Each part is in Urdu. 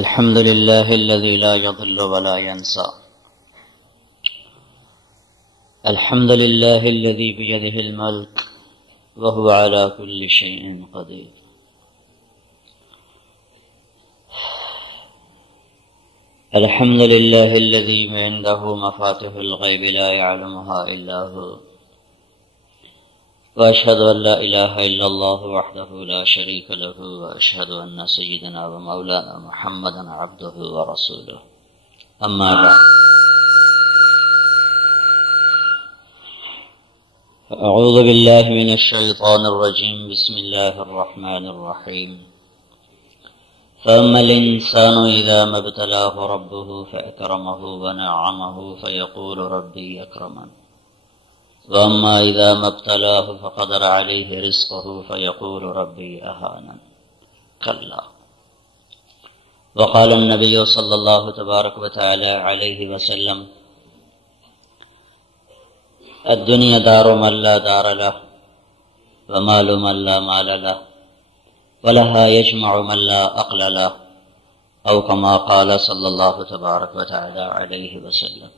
الحمد لله الذي لا يضل ولا ينسى. الحمد لله الذي بيده الملك وهو على كل شيء قدير. الحمد لله الذي عنده مفاتيح الغيب لا يعلمها إلا هو. وأشهد أن لا إله إلا الله وحده لا شريك له وأشهد أن سيدنا ومولانا محمدا عبده ورسوله. أما بعد، أعوذ بالله من الشيطان الرجيم. بسم الله الرحمن الرحيم. فأما الإنسان إذا ما ابتلاه ربه فأكرمه ونعمه فيقول ربي أكرمن، وأما إذا ما ابتلاه فقدر عليه رزقه فيقول ربي أهانن. كلا. وقال النبي صلى الله تبارك وتعالى عليه وسلم: الدنيا دار من لا دار له، ومال من لا مال له، ولها يجمع من لا عقل له، أو كما قال صلی اللہ تبارک و تعالی علیہ وسلم.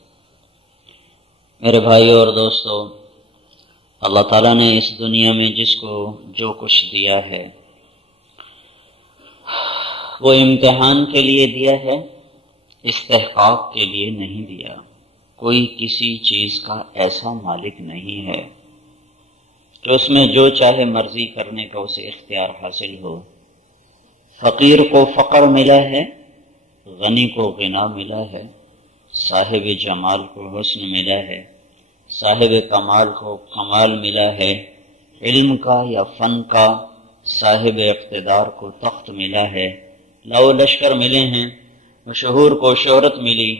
میرے بھائیو اور دوستو، اللہ تعالیٰ نے اس دنیا میں جس کو جو کچھ دیا ہے وہ امتحان کے لیے دیا ہے، استحقاق کے لیے نہیں دیا. کوئی کسی چیز کا ایسا مالک نہیں ہے کہ اس میں جو چاہے مرضی کرنے کا اسے اختیار حاصل ہو. فقیر کو فقر ملا ہے، غنی کو غنا ملا ہے، صاحب جمال کو حسن ملا ہے، صاحب کمال کو کمال ملا ہے، علم کا یا فن کا صاحب اقتدار کو تخت ملا ہے، لو لشکر ملے ہیں، مشہور کو شہرت ملی،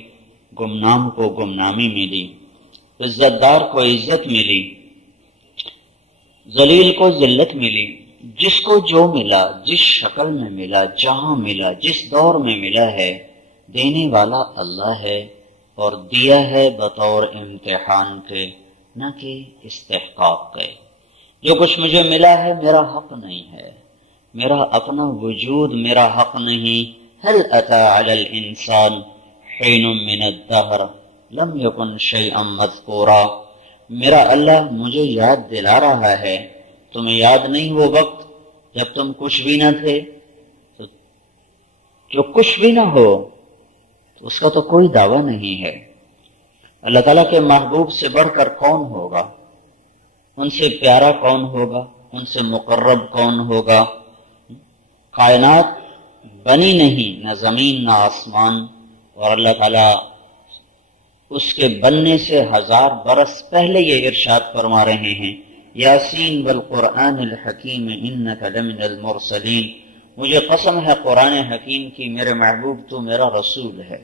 گمنام کو گمنامی ملی، عزت دار کو عزت ملی، ذلیل کو ذلت ملی. جس کو جو ملا، جس شکل میں ملا، جہاں ملا، جس دور میں ملا ہے، دینے والا اللہ ہے اور دیا ہے بطور امتحان کے، نہ کہ استحقاق کے. جو کچھ مجھے ملا ہے میرا حق نہیں ہے، میرا اپنا وجود میرا حق نہیں. هل اتى على الانسان حين من الدهر لم يكن شيئا مذكورا. میرا اللہ مجھے یاد دلا رہا ہے، تمہیں یاد نہیں وہ وقت جب تم کچھ بھی نہ تھے؟ تو جو کچھ بھی نہ ہو تو اس کا تو کوئی دعویٰ نہیں ہے. اللہ تعالیٰ کے محبوب سے بڑھ کر کون ہوگا؟ ان سے پیارا کون ہوگا؟ ان سے مقرب کون ہوگا؟ کائنات بنی نہیں، نہ زمین نہ آسمان، اور اللہ تعالیٰ اس کے بننے سے 1000 برس پہلے یہ ارشاد فرما رہے ہیں: یاسین والقرآن الحکیم انک لمن المرسلین. مجھے قسم ہے قرآن حکیم کی، میرے محبوب تو میرا رسول ہے.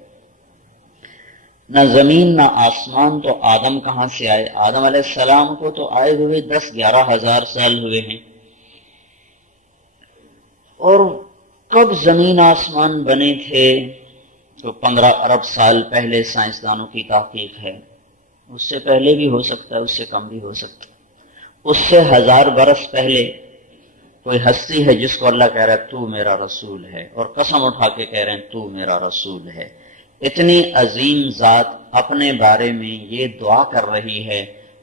نہ زمین نہ آسمان تو آدم کہاں سے آئے؟ آدم علیہ السلام کو تو آئے ہوئے 10-11 ہزار سال ہوئے ہیں. اور کب زمین آسمان بنے تھے؟ تو 15 ارب سال پہلے سائنسدانوں کی تحقیق ہے. اس سے پہلے بھی ہو سکتا ہے، اس سے کم بھی ہو سکتا ہے. اس سے 1000 برس پہلے کوئی ہستی ہے جس کو اللہ کہہ رہا ہے تو میرا رسول ہے، اور قسم اٹھا کے کہہ رہے ہیں تو میرا رسول ہے. اتنی عظیم ذات اپنے بارے میں یہ دعا کر رہی ہے: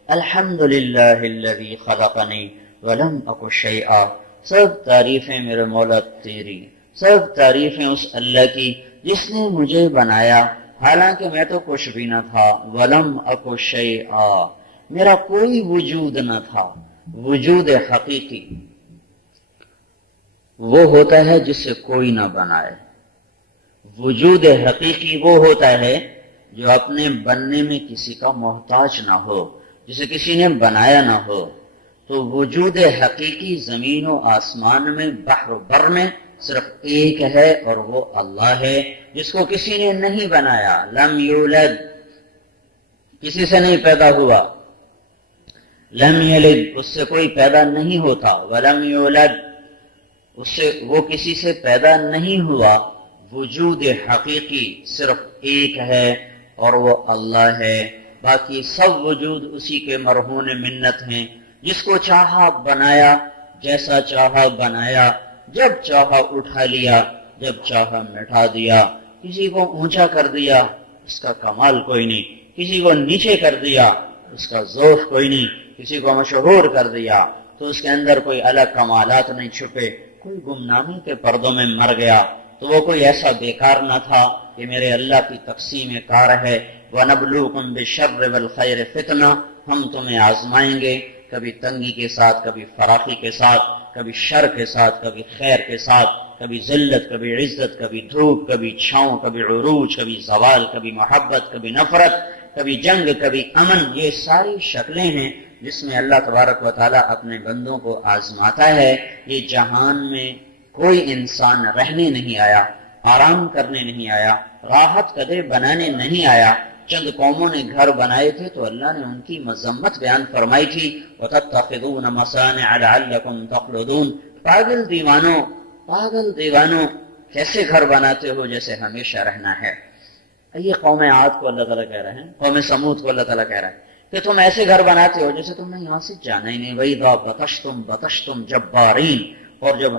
الحمدللہ الذی خلقنی ولم اک شیئا. سب تعریفیں میرے مولا تیری، سب تعریفیں اس اللہ کی جس نے مجھے بنایا حالانکہ میں تو کچھ بھی نہ تھا. ولم اک شیئا، میرا کوئی وجود نہ تھا. وجود حقیقی وہ ہوتا ہے جسے کوئی نہ بنائے. وجود حقیقی وہ ہوتا ہے جو اپنے بننے میں کسی کا محتاج نہ ہو، جسے کسی نے بنایا نہ ہو. تو وجود حقیقی زمین و آسمان میں، بحر و بر میں صرف ایک ہے، اور وہ اللہ ہے جس کو کسی نے نہیں بنایا. لم یولد، کسی سے نہیں پیدا ہوا. لم یلد، اس سے کوئی پیدا نہیں ہوتا. ولم یولد، اس سے وہ کسی سے پیدا نہیں ہوا. وجود حقیقی صرف ایک ہے اور وہ اللہ ہے. باقی سب وجود اسی کے مرہون منت ہیں. جس کو چاہا بنایا، جیسا چاہا بنایا، جب چاہا اٹھا لیا، جب چاہا مٹا دیا، کسی کو اونچا کر دیا اس کا کمال کوئی نہیں، کسی کو نیچے کر دیا اس کا ذوق کوئی نہیں، کسی کو مشہور کر دیا تو اس کے اندر کوئی الگ کمالات نہیں چھپے، کوئی گمنامی کے پردوں میں مر گیا تو وہ کوئی ایسا بیکار نہ تھا کہ میرے اللہ کی تقسیم کار ہے۔ وَنَبْلُوكُمْ بِالشَّرِّ وَالْخَيْرِ فِتْنَةً، ہم تمہیں آزمائیں گے، کبھی تنگی کے ساتھ، کبھی فراخی کے ساتھ، کبھی شر کے ساتھ، کبھی خیر کے ساتھ، کبھی ذلت، کبھی عزت، کبھی دھوپ، کبھی چھاؤں، کبھی عروج، کبھی زوال، کبھی محبت، کبھی نفرت، کبھی جنگ، کبھی امن۔ یہ ساری شکلیں ہیں جس میں اللہ تبارک و تعالیٰ اپنے بندوں کو آزماتا ہے۔ یہ جہان میں کوئی انسان رہنے نہیں آیا، آرام کرنے نہیں آیا، راحت قدے بنانے نہیں آیا۔ چند قوموں نے گھر بنائے تھے تو اللہ نے ان کی مذمت بیان فرمائی تھی، وَتَتَّخِذُونَ مَصَانِعَ لَعَلَّكُمْ تَخْلُدُونَ۔ پاگل دیوانوں کیسے گھر بناتے ہو جیسے ہمیشہ رہنا ہے۔ یہ قوم عاد کو اللہ تعالیٰ کہہ رہے ہیں، قوم سمود کو اللہ تعالیٰ کہہ رہا ہے کہ تم ایسے گھر بناتے ہو جیسے تم نے یہاں سے جانا ہی نہیں۔ وَإِذَا بَطَشْتُمْ جَبَّارِينَ، اور جب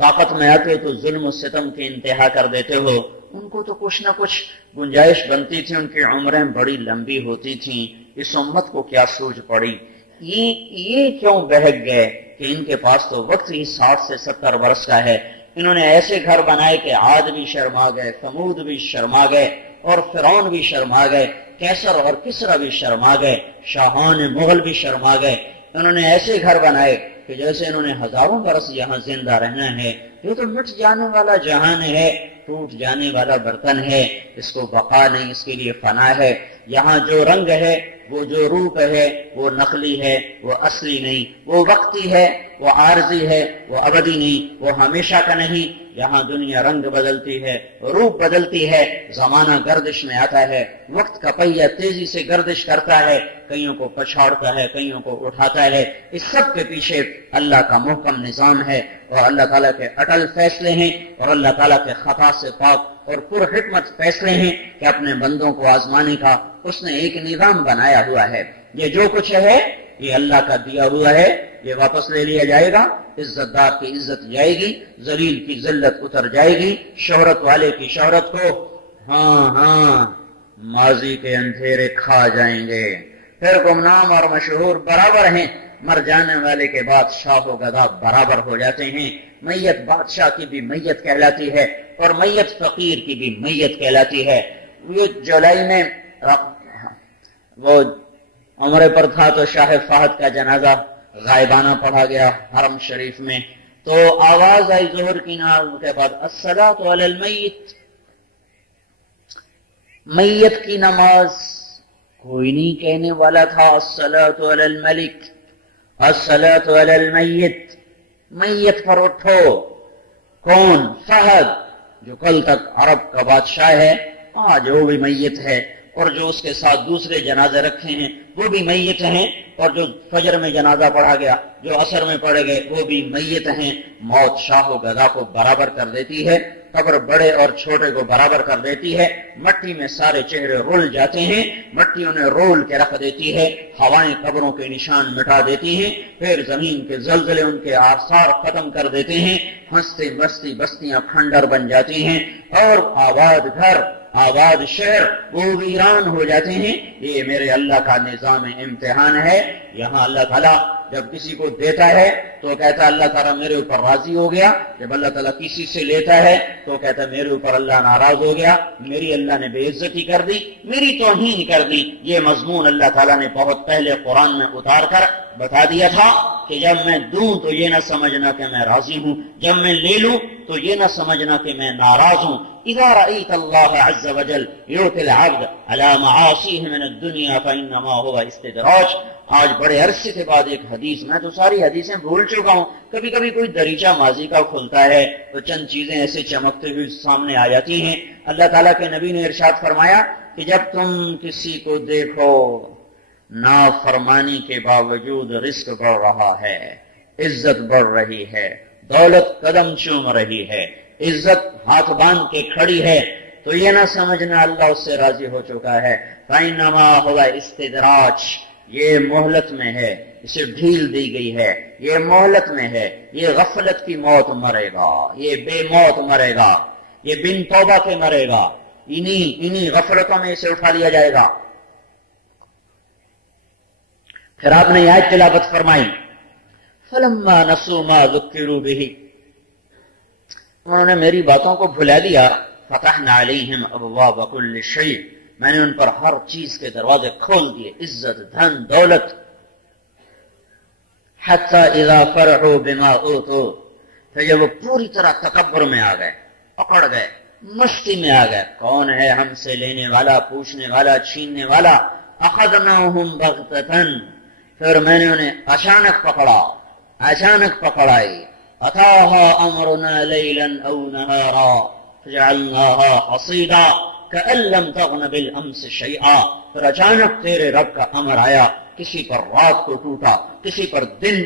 طاقت میں آتے تو ظلم و ستم کی انتہا کر دیتے ہو۔ ان کو تو کچھ نہ کچھ گنجائش بنتی تھی، ان کی عمریں بڑی لمبی ہوتی تھیں، اس امت کو کیا سوچ پڑی، یہ کیوں بہک گئے کہ ان کے پاس تو وقت ہی 60 سے 70 برس کا ہے۔ انہوں نے ایسے گھر بنائے کہ عاد بھی شرما گئے، ثمود بھی شرما گئے، اور فرعون بھی شرما گئے، کیسر اور کسرا بھی شرما گئے، شاہان مغل بھی شرما گئے۔ انہوں نے ایسے گھر بنائے کہ جیسے انہوں نے ہزاروں برس یہاں زندہ رہنا ہے، یہ تو مٹ جانے والا جہان ہے، ٹوٹ جانے والا برتن ہے، اس کو بقا نہیں، اس کے لیے فنا ہے۔ یہااں جو رنگ ہے، وہ جو روپ ہے، وہ نقلی ہے، وہ اصلی نہیں، وہ وقتی ہے، وہ عارضی ہے، وہ ابدی نہیں، وہ ہمیشہ کا نہیں۔ یہاں دنیا رنگ بدلتی ہے، روپ بدلتی ہے، زمانہ گردش میں آتا ہے، وقت کا پہیہ تیزی سے گردش کرتا ہے، کئیوں کو پچھاڑتا ہے، کئیوں کو اٹھاتا ہے۔ اس سب کے پیچھے اللہ کا محکم نظام ہے، اور اللہ تعالیٰ کے اٹل فیصلے ہیں، اور اللہ تعالیٰ کے خطا سے پاک اور پر حکمت فیصلے ہیں کہ اپنے بندوں کو آزمانے کا اس نے ایک نظام بنایا ہوا ہے۔ یہ جو کچھ ہے یہ اللہ کا دیا ہوا ہے، یہ واپس لے لیا جائے گا، عزت دار کی عزت جائے گی، ذلیل کی ذلت اتر جائے گی، شہرت والے کی شہرت کو ماضی کے اندھیرے کھا جائیں گے۔ پھر گمنام اور مشہور برابر ہیں، مر جانے والے کے بعد شاہ و گدا برابر ہو جاتے ہیں۔ میت بادشاہ کی بھی میت کہلاتی ہے، اور میت فقیر کی بھی میت کہلاتی ہے۔ یہ جولائی میں وہ عمرے پر تھا تو شاہ فہد کا جنازہ غائبانہ پڑھا گیا حرم شریف میں، تو آواز آئی ظہر کی نماز کے بعد، الصلاۃ علی المیت، میت کی نماز۔ کوئی نہیں کہنے والا تھا الصلاۃ علی الملک، الصلاۃ علی المیت، میت پر اٹھو۔ کون؟ فہد، جو کل تک عرب کا بادشاہ ہے، آج وہ بھی میت ہے، اور جو اس کے ساتھ دوسرے جنازے رکھے ہیں وہ بھی میت ہیں، اور جو فجر میں جنازہ پڑھا گیا، جو عصر میں پڑھے گئے، وہ بھی میت ہیں۔ موت شاہ و گدا کو برابر کر دیتی ہے، قبر بڑے اور چھوٹے کو برابر کر دیتی ہے، مٹی میں سارے چہرے رول جاتے ہیں، مٹی انہیں رول کے رکھ دیتی ہے، ہوائیں قبروں کے نشان مٹا دیتی ہیں، پھر زمین کے زلزلے ان کے آثار ختم کر دیتے ہیں، ہنستے بستی بستیاں کھنڈر بن جاتی ہیں، اور آباد گھر، آباد شہر وہ ویران ہو جاتے ہیں۔ یہ میرے اللہ کا نظام امتحان ہے۔ یہاں اللہ تعالیٰ جب کسی کو دیتا ہے تو کہتا ہے اللہ تعالیٰ میرے اوپر راضی ہو گیا، جب اللہ تعالیٰ کسی سے لیتا ہے تو کہتا ہے میرے اوپر اللہ ناراض ہو گیا، میری اللہ نے بے عزتی کر دی، میری توہین کر دی۔ یہ مضمون اللہ تعالیٰ نے بہت پہلے قرآن میں اتار کر بتا دیا تھا کہ جب میں دوں تو یہ نہ سمجھنا کہ میں راضی ہوں، جب میں لے لوں تو یہ نہ سمجھنا کہ میں ناراض ہوں۔ اذا رأيت الله عز وجل يؤتي العبد على معاصيه من الدنيا فإنما هو استدراج۔ آج بڑے عرصے کے بعد ایک حدیث، میں تو ساری حدیثیں بھول چکا ہوں، کبھی کبھی کوئی دریچہ ماضی کا کھلتا ہے تو چند چیزیں ایسے چمکتے ہوئے سامنے آ جاتی ہیں۔ اللہ تعالیٰ کے نبی نے ارشاد فرمایا کہ جب تم کسی کو دیکھو نافرمانی کے باوجود رزق بڑھ رہا ہے، عزت بڑھ رہی ہے، دولت قدم چوم رہی ہے، عزت ہاتھ باندھ کے کھڑی ہے، تو یہ نہ سمجھنا اللہ اس سے راضی ہو چکا ہے۔ فَإِنَّمَا هُوَ اسْتِدْرَاجٌ، یہ مہلت میں ہے، اسے ڈھیل دی گئی ہے، یہ مہلت میں ہے، یہ غفلت کی موت مرے گا، یہ بے موت مرے گا۔ یہ بن توبہ کے مرے گا، انہی غفلتوں میں اسے اٹھا لیا جائے گا۔ پھر آپ نے آیت تلاوت فرمائی، فلما نسوا ما ذکروا به، انہوں نے میری باتوں کو بھلا دیا، فتحنا علیہم ابواب کل شیء، میں نے ان پر ہر چیز کے دروازے کھول دیے، عزت، دھن، دولت، حتی اذا فرحوا بما اوتوا، پھر جب وہ پوری طرح تکبر میں آ گئے، پکڑ گئے، مستی میں آ گئے، کون ہے ہم سے لینے والا، پوچھنے والا، چھیننے والا، اخذناہم بغتۃ، پھر میں نے انہیں اچانک پکڑا، اچانک پکڑائی، اتاہا امرنا لیلا او نہارا فجعلناہا حصیدا کأن لم تغن بالامس شیئا، پھر اچانک تیرے رب کا امر آیا، کسی پر رات کو ٹوٹا، کسی پر دن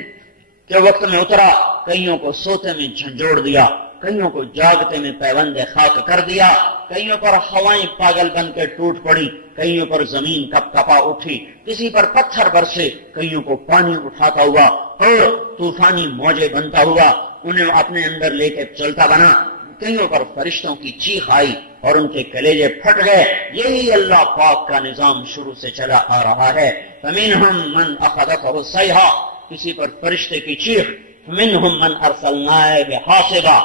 کے وقت میں اترا، کئیوں کو سوتے میں جھنجھوڑ دیا، کئیوں کو جاگتے میں پیوند خاک کر دیا، کئیوں پر ہوائیں پاگل بن کے ٹوٹ پڑی، کئیوں پر زمین کپ کپا اٹھی، کسی پر پتھر برسے، کئیوں کو پانی اٹھاتا ہوا اور طوفانی موجیں بنتا ہوا انہیں اپنے اندر لے کے چلتا بنا، کئیوں پر فرشتوں کی چیخ آئی اور ان کے کلیجے پھٹ گئے۔ یہی اللہ پاک کا نظام شروع سے چلا آ رہا ہے۔ فمنہم من اخذتہ الصیحہ، کسی پر فرشتے کی چیخ، منہم من ارسلنا بحاصبہ،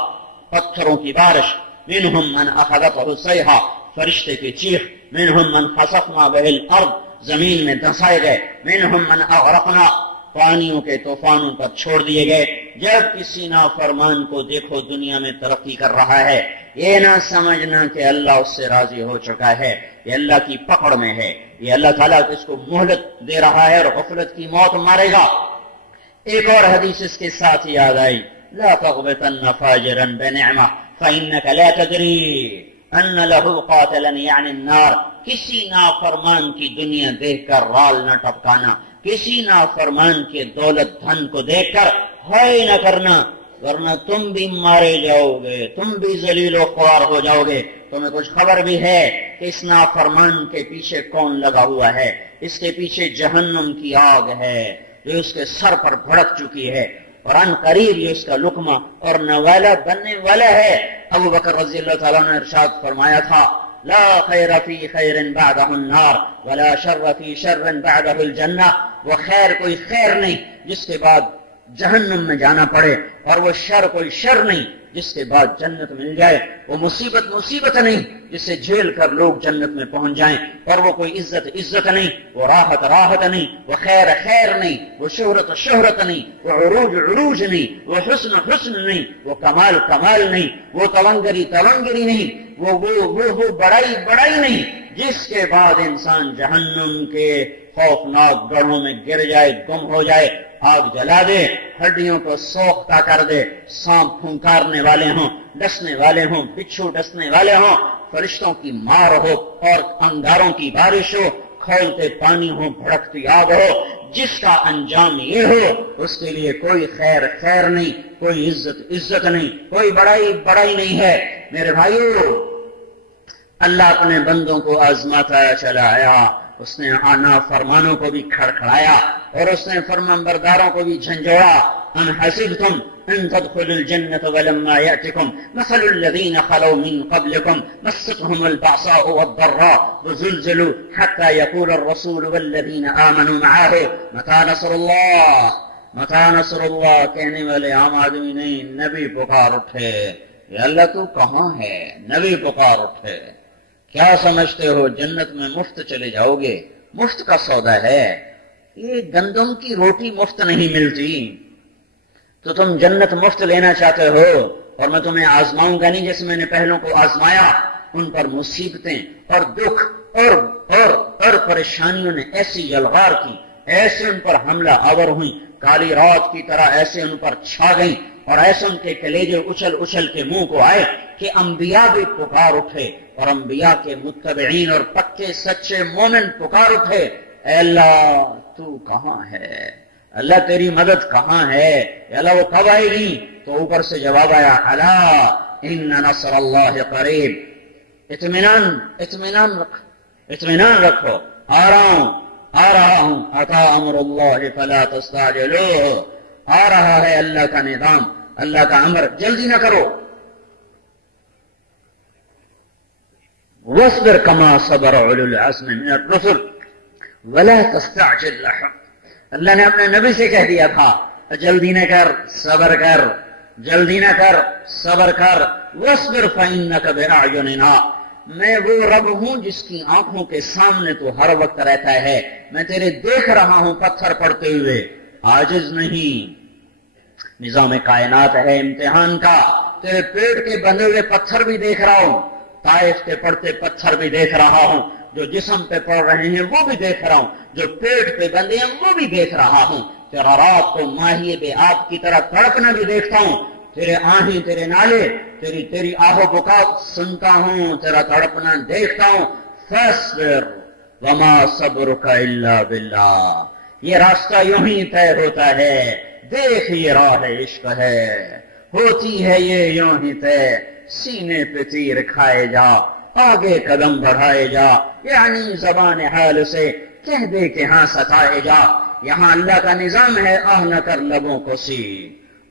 پتھروں کی بارش، منہم من اخذتہ الصیحہ، فرشتے کی چیخ، منہم من خسفنا بہ الارض، زمین میں دھنسائے گئے، منہم من اغرقنا، پانیوں کے طوفانوں پر چھوڑ دیے گئے۔ جب کسی نافرمان کو دیکھو دنیا میں ترقی کر رہا ہے، یہ نہ سمجھنا کہ اللہ اس سے راضی ہو چکا ہے، یہ اللہ کی پکڑ میں ہے، یہ اللہ تعالیٰ اس کو مہلت دے رہا ہے اور غفلت کی موت مارے گا۔ ایک اور حدیث اس کے ساتھ یاد آئی، لا تغبطن فاجرا بنعمہ فإنك لا تدری ان له قاتلا یعنی النار، کسی نافرمان کی دنیا دیکھ کر رال نہ ٹپکانا، کسی نافرمان کے دولت دھن کو دیکھ کر ہائے نہ کرنا، ورنہ تم بھی مارے جاؤ گے، تم بھی ذلیل و خوار ہو جاؤ گے۔ تمہیں کچھ خبر بھی ہے کہ اس نافرمان کے پیچھے کون لگا ہوا ہے؟ اس کے پیچھے جہنم کی آگ ہے جو اس کے سر پر بھڑک چکی ہے، اور ان قریب یہ اس کا لقمہ اور نوالا بننے والا ہے۔ ابو بکر رضی اللہ تعالیٰ نے ارشاد فرمایا تھا، لا خیر فی خیر بعدہ النار ولا شر فی شر بعدہ الجنہ، وہ خیر کوئی خیر نہیں جس کے بعد جہنم میں جانا پڑے، اور وہ شر کوئی شر نہیں جس کے بعد جنت مل جائے، وہ مصیبت مصیبت نہیں جسے جھیل کر لوگ جنت میں پہنچ جائیں، اور وہ کوئی عزت عزت نہیں، وہ راحت راحت نہیں، وہ خیر خیر نہیں، وہ شہرت شہرت نہیں، وہ عروج عروج نہیں، وہ حسن حسن نہیں، وہ کمال کمال نہیں، وہ تونگری تونگری نہیں، وہ بڑائی بڑائی نہیں، جس کے بعد انسان جہنم کے خوفناک گڑھوں میں گر جائے، گم ہو جائے، آگ جلا دے، ہڈیوں کو سوختہ کر دے، سانپ پھنکارنے والے ہوں، ڈسنے والے ہوں، بچھو ڈسنے والے ہوں، فرشتوں کی مار ہو اور انگاروں کی بارش ہو، کھولتے پانی ہو، بھڑکتی آگ ہو، جس کا انجام یہ ہو اس کے لیے کوئی خیر خیر نہیں، کوئی عزت عزت نہیں، کوئی بڑائی بڑائی نہیں ہے۔ میرے بھائیو، اللہ اپنے بندوں کو آزماتا چلا آیا، اس نے آنا فرمانوں کو بھی کھڑکھڑایا اور اس نے فرمان برداروں کو بھی جھنجھوڑا۔ ان حسبتم ان تدخلوا الجنة ولما يأتكم مثل الذين خلوا من قبلكم مستهم البأساء والضراء وزلزلوا حتى يقول الرسول والذين آمنوا معه متى نصر الله متى نصر الله، کہنے والے عام آدمی نہیں، نبی پکار اٹھے، یا اللہ تو کہاں ہے؟ نبی پکار اٹھے، کیا سمجھتے ہو جنت میں مفت چلے جاؤ گے؟ مفت کا سودا ہے، یہ گندم کی روٹی مفت نہیں ملتی۔ تو تم جنت مفت لینا چاہتے ہو، اور میں تمہیں آزماؤں گا نہیں جیسے میں نے پہلوں کو آزمایا۔ ان پر مصیبتیں اور دکھ اور پریشانیوں نے ایسی یلغار کی، ایسے ان پر حملہ آور ہوئی، کالی رات کی طرح ایسے ان پر چھا گئیں، اور ایسے ان کے کلیجے اچھل اچھل کے منہ کو آئے کہ انبیاء بھی پکار اٹھے، اور انبیاء کے متبعین اور پکے سچے مومن پکار اٹھے، اے اللہ تو کہاں ہے؟ اللہ تیری مدد کہاں ہے؟ یا اللہ وہ کب آئے گی؟ تو اوپر سے جواب آیا، الا ان نصر اللہ قریب، اطمینان رکھو، آ رہا ہوں، اتا امر اللہ فلا تستعجلوه، آ رہا ہے اللہ کا نظام، اللہ کا امر، جلدی نہ کرو۔ وَاصْبِرْ كَمَا صَبَرَ أُولُو الْعَزْمِ مِنَ الرُّسُلِ وَلَا تَسْتَعْجِلْ لَهُمْ. اللہ نے اپنے نبی سے کہہ دیا تھا جلدی نہ کر، صبر کر، جلدی نہ کر، صبر کر. وَاصْبِرْ فَإِنَّكَ بِأَعْيُنِنَا، میں وہ رب ہوں جس کی آنکھوں کے سامنے تو ہر وقت رہتا ہے. میں تیرے دیکھ رہا ہوں پتھر پڑتے ہوئے، عاجز نہیں. نظام کائنات ہے امتحان کا. تیرے پیٹ کے بندھے ہوئے پتھر بھی دیکھ رہا ہوں، طائف کے پڑتے پتھر بھی دیکھ رہا ہوں، جو جسم پہ پڑ رہے ہیں وہ بھی دیکھ رہا ہوں، جو پیٹ پہ بندھے ہیں وہ بھی دیکھ رہا ہوں. تیرا رات کو ماہیے بے آب کی طرح تڑپنا بھی دیکھتا ہوں. تیرے آہیں، تیرے نالے، تیری آہ و بکا سنتا ہوں، تیرا تڑپنا دیکھتا ہوں. فاصبر وما صبرک الا باللہ، یہ راستہ یوں ہی طے ہوتا ہے. دیکھ یہ راہ عشق ہے، ہوتی ہے یہ یوں ہی طے. سینے پہ تیر کھائے جا، آگے قدم بڑھائے جا، یعنی زبان حال سے کہہ دے کہ ہاں ستائے جا. یہاں اللہ کا نظام ہے، آہ نہ کر لبوں کو سی،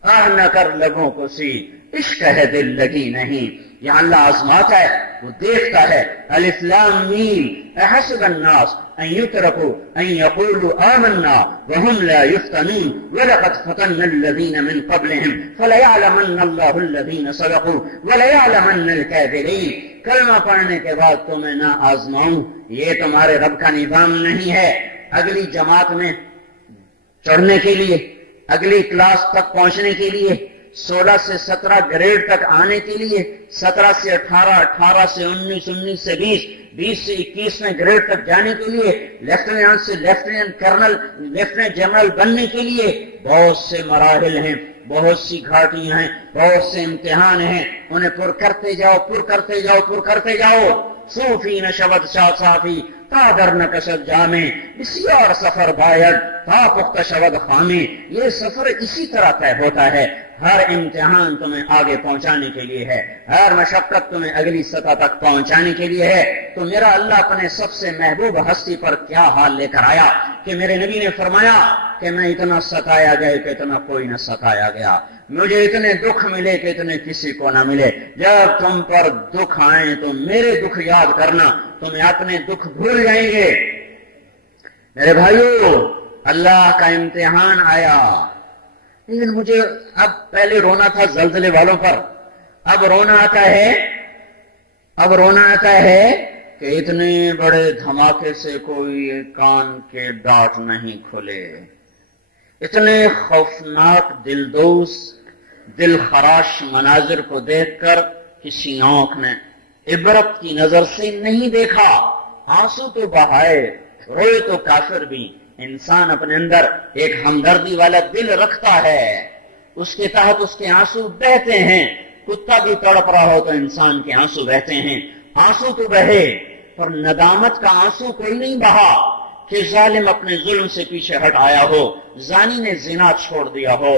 آہ نہ کر لبوں کو سی. عشق ہے دل لگی نہیں. یہاں اللہ آزماتا ہے، وہ دیکھتا ہے. الف لام میم احسب الناس ان يتركوا ان يقولوا آمنا وهم لا يفتنون ولقد فتنا الذين من قبلهم فليعلمن الله الذين صدقوا وليعلمن الكاذبين. کلمہ پڑھنے کے بعد تمہیں نہ آزماؤں، یہ تمہارے رب کا نظام نہیں ہے. اگلی جماعت میں چڑھنے کے لیے، اگلی کلاس تک پہنچنے کے لیے، 16 سے 17 گریڈ تک آنے کے لیے، 17 سے 18، 18 سے 19، 19 سے 20، 20 سے 21ویں گریڈ تک جانے کے لیے، لیفٹیننٹ سے لیفٹیننٹ کرنل، لیفٹیننٹ جنرل بننے کے لیے بہت سے مراحل ہیں، بہت سی گھاٹیاں ہیں، بہت سے امتحان ہیں. انہیں پر کرتے جاؤ، پر کرتے جاؤ، پر کرتے جاؤ. صوفی نشود شاہ صافی تا در نکشد جامے، بسیار سفر باید تا پخت شود خامے. یہ سفر اسی طرح طے ہوتا ہے. ہر امتحان تمہیں آگے پہنچانے کے لیے ہے، ہر مشقت تمہیں اگلی سطح تک پہنچانے کے لیے ہے. تو میرا اللہ اپنے سب سے محبوب ہستی پر کیا حال لے کر آیا کہ میرے نبی نے فرمایا کہ میں اتنا ستایا گیا کہ اتنا کوئی نہ ستایا گیا. مجھے اتنے دکھ ملے کہ اتنے کسی کو نہ ملے. جب تم پر دکھ آئیں تو میرے دکھ یاد کرنا، تمہیں اپنے دکھ بھول جائیں گے. میرے بھائیو، اللہ کا امتحان آیا. لیکن مجھے اب پہلے رونا تھا زلزلے والوں پر، اب رونا آتا ہے کہ اتنے بڑے دھماکے سے کوئی کان کے ڈاٹ نہیں کھلے. اتنے خوفناک دلدوز دل خراش مناظر کو دیکھ کر کسی آنکھ نے عبرت کی نظر سے نہیں دیکھا. آنسو تو بہائے، روئے تو کافر بھی. انسان اپنے اندر ایک ہمدردی والا دل رکھتا ہے، اس کے تحت اس کے آنسو بہتے ہیں. کتا بھی تڑپ رہا ہو تو انسان کے آنسو بہتے ہیں. آنسو تو بہے، پر ندامت کا آنسو کوئی نہیں بہا کہ ظالم اپنے ظلم سے پیچھے ہٹ آیا ہو، زانی نے زنا چھوڑ دیا ہو،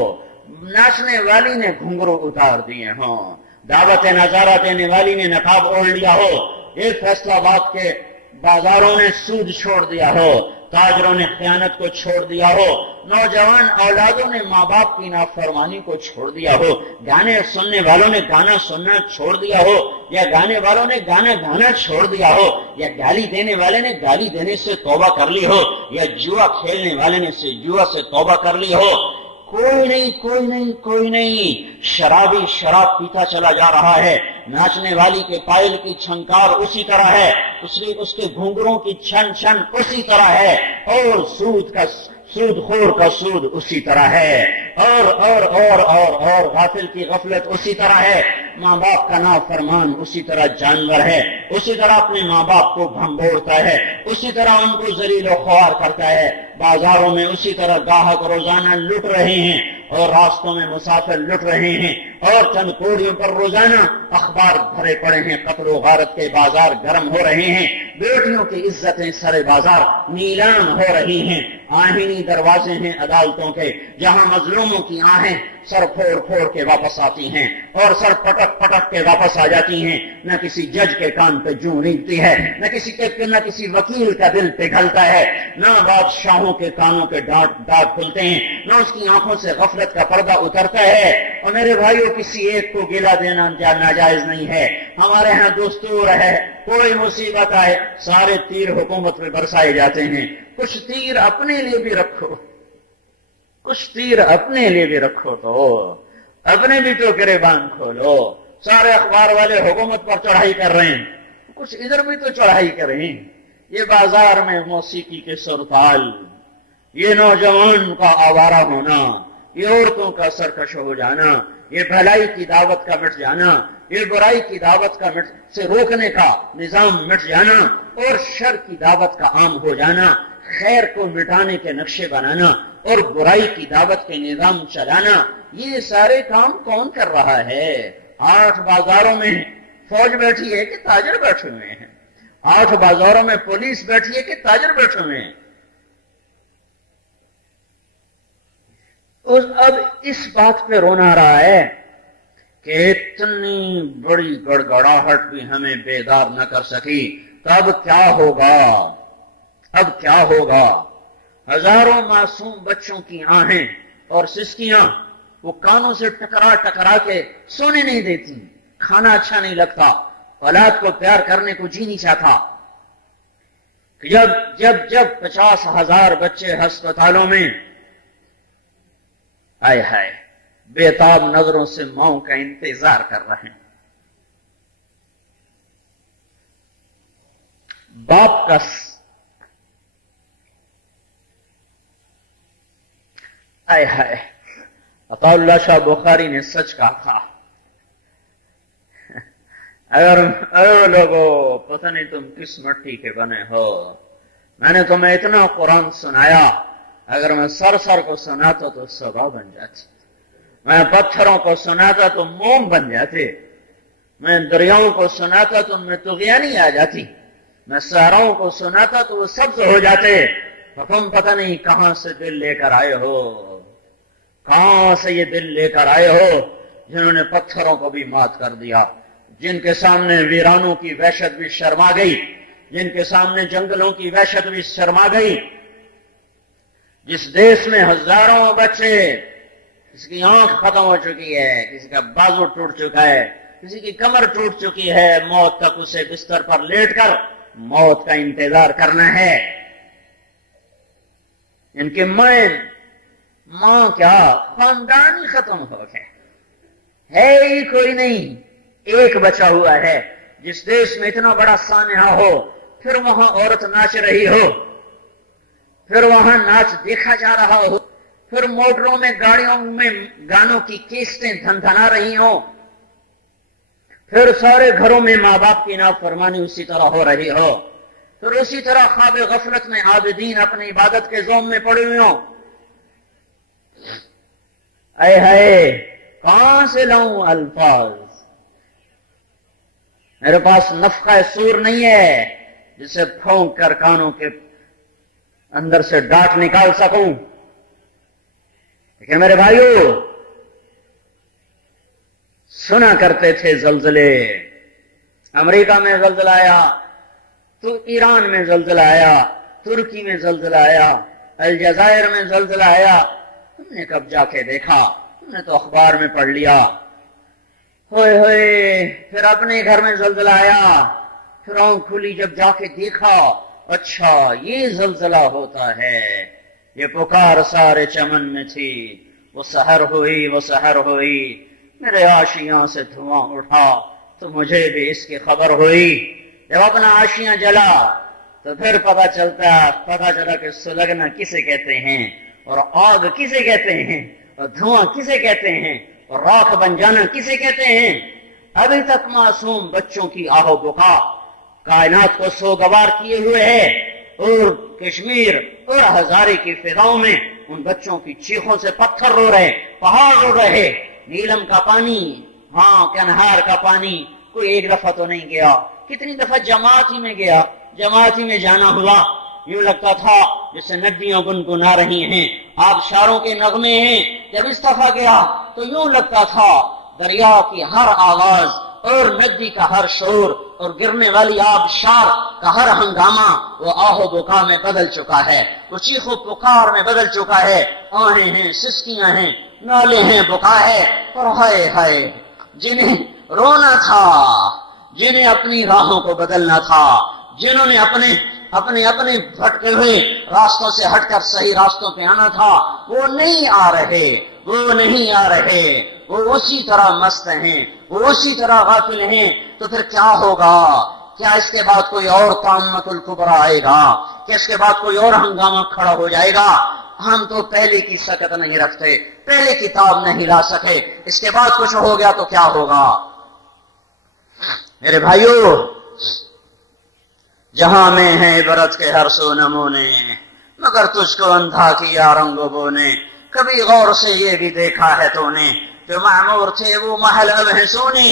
ناچنے والی نے گھنگرو اتار دیے ہوں، دعوت نظارہ دینے والی نے نقاب اوڑھ لیا ہو، ایک فیصلہ آباد کے بازاروں نے سود چھوڑ دیا ہو، تاجروں نے خیانت کو چھوڑ دیا ہو، نوجوان اولادوں نے ماں باپ کی نافرمانی کو چھوڑ دیا ہو، گانے سننے والوں نے گانا سننا چھوڑ دیا ہو، یا گانے والوں نے گانا گانا چھوڑ دیا ہو، یا گالی دینے والے نے گالی دینے سے توبہ کر لی ہو، یا جوا کھیلنے والے نے جوا سے توبہ کر لی ہو. کوئی نہیں. شرابی شراب پیتا چلا جا رہا ہے، ناچنے والی کے پائل کی چھنکار اسی طرح ہے، اس کے گھنگروں کی چھن چھن اسی طرح ہے، اور سود خور کا سود اسی طرح ہے، اور غافل کی غفلت اسی طرح ہے. ماں باپ کا نافرمان اسی طرح جانور ہے، اسی طرح اپنے ماں باپ کو بھنبوڑتا ہے، اسی طرح ان کو ذلیل و خوار کرتا ہے. بازاروں میں اسی طرح گاہک روزانہ لٹ رہے ہیں، اور راستوں میں مسافر لٹ رہے ہیں، اور چند کوڑیوں پر روزانہ اخبار بھرے پڑے ہیں. قتل و غارت کے بازار گرم ہو رہے ہیں، بیٹیوں کی عزتیں سر بازار نیلام ہو رہی ہیں. آہینی دروازے ہیں عدالتوں کے، جہاں مظلوموں کی آہیں سر پھوڑ پھوڑ کے واپس آتی ہیں اور سر پٹک پٹک کے واپس آ جاتی ہیں. نہ کسی جج کے کان پہ جوں ریگتی ہے، نہ کسی وکیل کا دل پگھلتا ہے، نہ بادشاہوں کے کانوں کے ڈانٹ کھلتے ہیں، نہ اس کی آنکھوں سے غفلت کا پردہ اترتا ہے. اور میرے بھائیوں کسی ایک کو گلہ دینا ناجائز نہیں ہے. ہمارے ہاں دستور ہے کوئی مصیبت آئے سارے تیر حکومت پہ برسائے جاتے ہیں. کچھ تیر اپنے لیے بھی رکھو, کچھ تیر اپنے لیے بھی رکھو, تو اپنے بھی تو گریبان کھولو. سارے اخبار والے حکومت پر چڑھائی کر رہے ہیں, کچھ ادھر بھی تو چڑھائی کریں. یہ بازار میں موسیقی کے سرتال, یہ نوجوان کا آوارہ ہونا, یہ عورتوں کا سرکش ہو جانا, یہ بھلائی کی دعوت کا مٹ جانا, یہ برائی کی دعوت کا سے روکنے کا نظام مٹ جانا, اور شر کی دعوت کا عام ہو جانا, خیر کو مٹانے کے نقشے بنانا اور برائی کی دعوت کے نظام چلانا, یہ سارے کام کون کر رہا ہے؟ 8 بازاروں میں فوج بیٹھی ہے کہ تاجر بیٹھے ہوئے ہیں؟ 8 بازاروں میں پولیس بیٹھی ہے کہ تاجر بیٹھے ہوئے ہیں؟ اب اس بات پہ رونا رہا ہے کہ اتنی بڑی گڑگڑاہٹ بھی ہمیں بیدار نہ کر سکی, تو اب کیا ہوگا؟ اب کیا ہوگا؟ ہزاروں معصوم بچوں کی آہیں اور سسکیاں وہ کانوں سے ٹکرا ٹکرا کے سونے نہیں دیتی, کھانا اچھا نہیں لگتا, اولاد کو پیار کرنے کو جی نہیں چاہتا. جب 50,000 بچے ہسپتالوں میں آئے ہائے بےتاب نظروں سے ماؤں کا انتظار کر رہے ہیں, باپ کا آئے ہائے عطا اللہ شاہ بخاری نے سچ کہا تھا, اگر لوگوں پتہ نہیں تم کس مٹی کے بنے ہو, میں نے تمہیں اتنا قرآن سنایا, اگر میں سر کو سناتا تو صبا بن جاتی, میں پتھروں کو سناتا تو موم بن جاتے, میں دریاؤں کو سناتا تو ان میں طغیانی آ جاتی, میں صحراؤں کو سناتا تو وہ سبز ہو جاتے. تم پتہ نہیں کہاں سے دل لے کر آئے ہو, کہاں سے یہ دل لے کر آئے ہو جنہوں نے پتھروں کو بھی مات کر دیا, جن کے سامنے ویرانوں کی وحشت بھی شرما گئی, جن کے سامنے جنگلوں کی وحشت بھی شرما گئی, جس دیش میں ہزاروں بچے, کسی کی آنکھ ختم ہو چکی ہے, کسی کا بازو ٹوٹ چکا ہے, کسی کی کمر ٹوٹ چکی ہے, موت تک اسے بستر پر لیٹ کر موت کا انتظار کرنا ہے. ان کے ماں کیا خاندان ہی ختم ہو گئے, ہے ہی کوئی نہیں, ایک بچا ہوا ہے. جس دیش میں اتنا بڑا سانحہ ہو, پھر وہاں عورت ناچ رہی ہو, پھر وہاں ناچ دیکھا جا رہا ہو, پھر موٹروں میں گاڑیوں میں گانوں کی کیسٹیں دھندھنا رہی ہوں, پھر سارے گھروں میں ماں باپ کی نافرمانی اسی طرح ہو رہی ہو, پھر اسی طرح خواب غفلت میں عابدین اپنی عبادت کے زوم میں پڑے ہوئے ہوں. اے ہائے کہاں سے لاؤں الفاظ, میرے پاس نفخہ سور نہیں ہے جسے پھونک کر کانوں کے اندر سے ڈانٹ نکال سکوں. لیکن میرے بھائیو سنا کرتے تھے زلزلے, امریکہ میں زلزلہ آیا, تو ایران میں زلزلہ آیا, ترکی میں زلزلہ آیا, الجزائر میں زلزلہ آیا. تم نے کب جا کے دیکھا؟ تم نے تو اخبار میں پڑھ لیا. ہوئے ہوئے پھر اپنے گھر میں زلزلہ آیا, پھر آنکھ کھلی جب جا کے دیکھا, اچھا یہ زلزلہ ہوتا ہے. یہ پکار سارے چمن میں تھی, وہ سحر ہوئی, وہ سحر ہوئی, میرے آشیاں سے دھواں اٹھا تو مجھے بھی اس کی خبر ہوئی. جب اپنا آشیاں جلا تو پھر پتا چلا کہ سلگنا کسے کہتے ہیں, اور آگ کسے کہتے ہیں, اور دھواں کسے کہتے ہیں, اور راکھ بن جانا کسے کہتے ہیں. ابھی تک معصوم بچوں کی آہو بکا کائنات کو سوگوار کیے ہوئے ہے, اور کشمیر اور ہزارے کی فضاؤں میں ان بچوں کی چیخوں سے پتھر رو رہے, پہاڑ رو رہے. نیلم کا پانی, ہاں کنہار کا پانی کوئی ایک دفعہ تو نہیں گیا, کتنی دفعہ جماعت ہی میں گیا, جماعت ہی میں جانا ہوا. یوں لگتا تھا جیسے ندیاں گنگنا رہی ہیں, آبشاروں کے نغمے ہیں. جب اس دفعہ گیا تو یوں لگتا تھا دریا کی ہر آواز اور ندی کا ہر شور اور گرنے والی آبشار کا ہر ہنگامہ وہ آہو بکا میں بدل چکا ہے، وہ چیخو پکار میں بدل چکا ہے۔ آہیں ہیں، سسکیاں ہیں، نالے ہیں، بکا ہے۔ اور ہائے ہائے جنہیں رونا تھا، جنہیں اپنی راہوں کو بدلنا تھا، جنہوں نے اپنے بھٹکے ہوئے راستوں سے ہٹ کر صحیح راستوں پہ آنا تھا، وہ نہیں آ رہے، وہ نہیں آ رہے، وہ اسی طرح مست ہیں، وہ اسی طرح غافل ہیں۔ تو پھر کیا ہوگا؟ کیا اس کے بعد کوئی اور طامۃ الکبریٰ آئے گا؟ کیا اس کے بعد کوئی اور ہنگامہ کھڑا ہو جائے گا؟ ہم تو پہلے کی سکت نہیں رکھتے، پہلے کتاب نہیں لا سکے، اس کے بعد کچھ ہو گیا تو کیا ہوگا؟ میرے بھائیو، جہاں میں ہے عبرت کے ہر سو نمونے، مگر تجھ کو اندھا کیا رنگ و بو نے۔ کبھی غور سے یہ بھی دیکھا ہے تو نے، جو معمور تھے وہ محل اب ہے سونے۔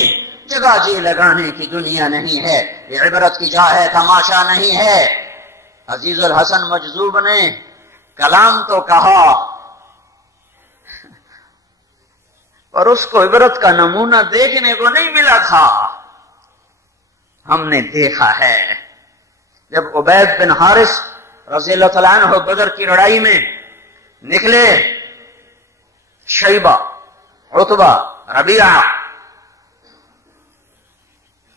جگہ جی لگانے کی دنیا نہیں ہے، یہ عبرت کی جا ہے، تماشا نہیں ہے۔ عزیز الحسن مجذوب نے کلام تو کہا، اور اس کو عبرت کا نمونہ دیکھنے کو نہیں ملا تھا۔ ہم نے دیکھا ہے جب عبید بن حارث رضی اللہ تعالیٰ عنہ بدر کی لڑائی میں نکلے، شیبہ، عتبہ، ربیعہ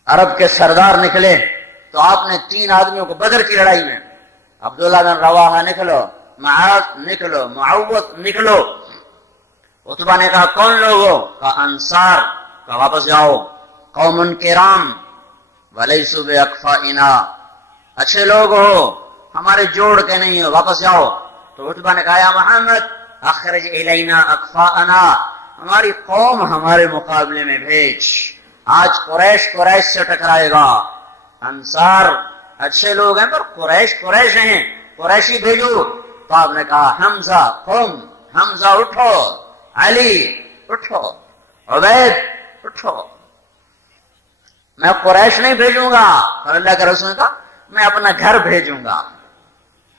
عرب کے سردار نکلے، تو آپ نے 3 آدمیوں کو بدر کی لڑائی میں، عبداللہ بن رواحہ نکلو، معاذ نکلو، معوذ نکلو۔ عتبہ نے کہا کون لوگ ہو؟ کہا انصار۔ کہا واپس جاؤ، قوم کرام ولیسوا باکفائنا، اچھے لوگ ہو، ہمارے جوڑ کے نہیں ہو، واپس جاؤ۔ تو عتبہ نے کہا یا محمد اخرج الینا اکفاءنا، ہماری قوم ہمارے مقابلے میں بھیج، آج قریش سے ٹکرائے گا۔ انصار اچھے لوگ ہیں پر قریش ہیں، قریشی بھیجو۔ تو آپ نے کہا حمزہ قم، حمزہ اٹھو، علی اٹھو، عبید اٹھو، میں قریش نہیں بھیجوں گا۔ اور اللہ کے رسول نے کہا میں اپنا گھر بھیجوں گا،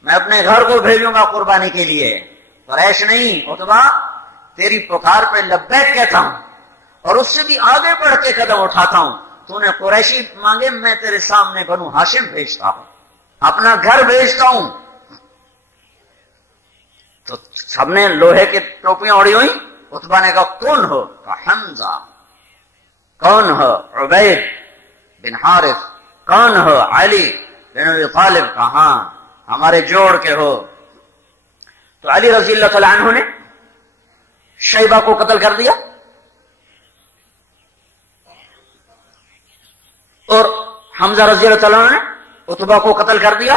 میں اپنے گھر کو بھیجوں گا قربانی کے لیے، قریش نہیں۔ عتبہ تیری پکار پہ لبیک کہتا ہوں، اور اس سے بھی آگے بڑھ کے قدم اٹھاتا ہوں۔ تو نے قریشی مانگے، میں تیرے سامنے بنو ہاشم بھیجتا ہوں، اپنا گھر بھیجتا ہوں۔ تو سب نے لوہے کی ٹوپیاں اڑی ہوئی۔ عتبہ نے کہا کون ہو؟ کہا حمزہ۔ کون ہو؟ عبید بن حارث۔ کون ہو؟ علی بن ابی طالب۔ کہاں ہمارے جوڑ کے ہو۔ تو علی رضی اللہ تعالی عنہ نے شیبہ کو قتل کر دیا، اور حمزہ رضی اللہ تعالیٰ نے عتبہ کو قتل کر دیا،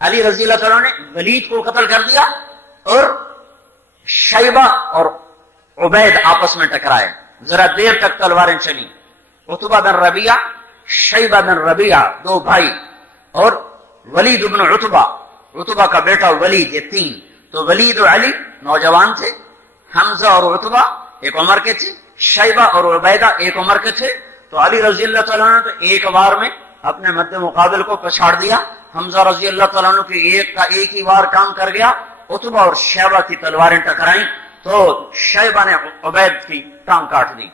علی رضی اللہ تعالیٰ نے ولید کو قتل کر دیا، اور شیبہ اور عبید آپس میں ٹکرائے۔ ذرا دیر تک تلواریں چلی۔ عتبہ بن ربیعہ، شیبہ بن ربیعہ، 2 بھائی، اور ولید بن عتبہ، عتبہ کا بیٹا ولید، یہ 3۔ تو ولید اور علی نوجوان تھے، حمزہ اور عتبہ ایک عمر کے تھے، شیبہ اور عبیدہ ایک عمر کے تھے۔ تو علی رضی اللہ تعالیٰ نے تو ایک بار میں اپنے مد مقابل کو پچھاڑ دیا، حمزہ رضی اللہ تعالیٰ عنہ کی ایک ہی بار کام کر گیا۔ عتبہ اور شیبہ کی تلواریں ٹکرائیں تو شیبہ نے عبید کی ٹانگ کاٹ دی،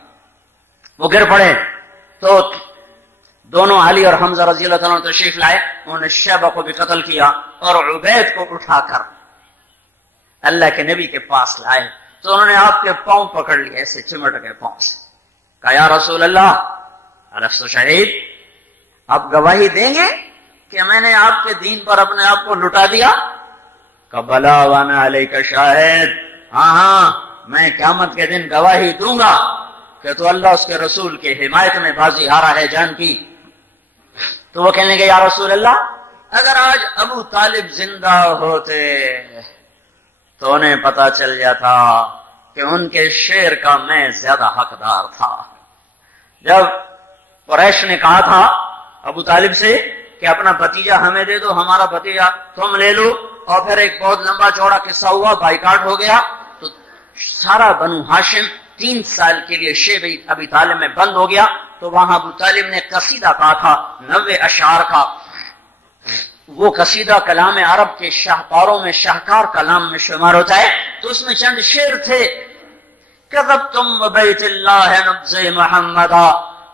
وہ گر پڑے۔ تو دونوں علی اور حمزہ رضی اللہ تعالیٰ عنہ تشریف لائے، انہوں نے شیبہ کو بھی قتل کیا اور عبید کو اٹھا کر اللہ کے نبی کے پاس لائے۔ تو انہوں نے آپ کے پاؤں پکڑ لیے، ایسے چمٹ گئے پاؤں سے، کہا یا رسول اللہ الست شہید، آپ گواہی دیں گے کہ میں نے آپ کے دین پر اپنے آپ کو لٹا دیا؟ کہ بلا وانا علیک شاہد، ہاں میں قیامت کے دن گواہی دوں گا کہ تو اللہ اس کے رسول کے حمایت میں بازی ہارا ہے جان کی۔ تو وہ کہنے لگے یا رسول اللہ اگر آج ابو طالب زندہ ہوتے تو انہیں پتا چل جاتا کہ ان کے شعر کا میں زیادہ حقدار تھا۔ جب قریش نے کہا تھا ابو طالب سے کہ اپنا بھتیجا ہمیں دے دو، ہمارا بھتیجا تم لے لو، اور پھر ایک بہت لمبا چوڑا قصہ ہوا، بائیکاٹ ہو گیا، تو سارا بنو ہاشم 3 سال کے لیے شیب ابی طالب میں بند ہو گیا۔ تو وہاں ابو طالب نے قصیدہ کہا تھا 90 اشعار کا، وہ قصیدہ کلام عرب کے شاہکاروں میں شاہکار کلام میں شمار ہوتا ہے۔ تو اس میں چند شعر تھے، کذبتم بیت اللہ نبذ محمدا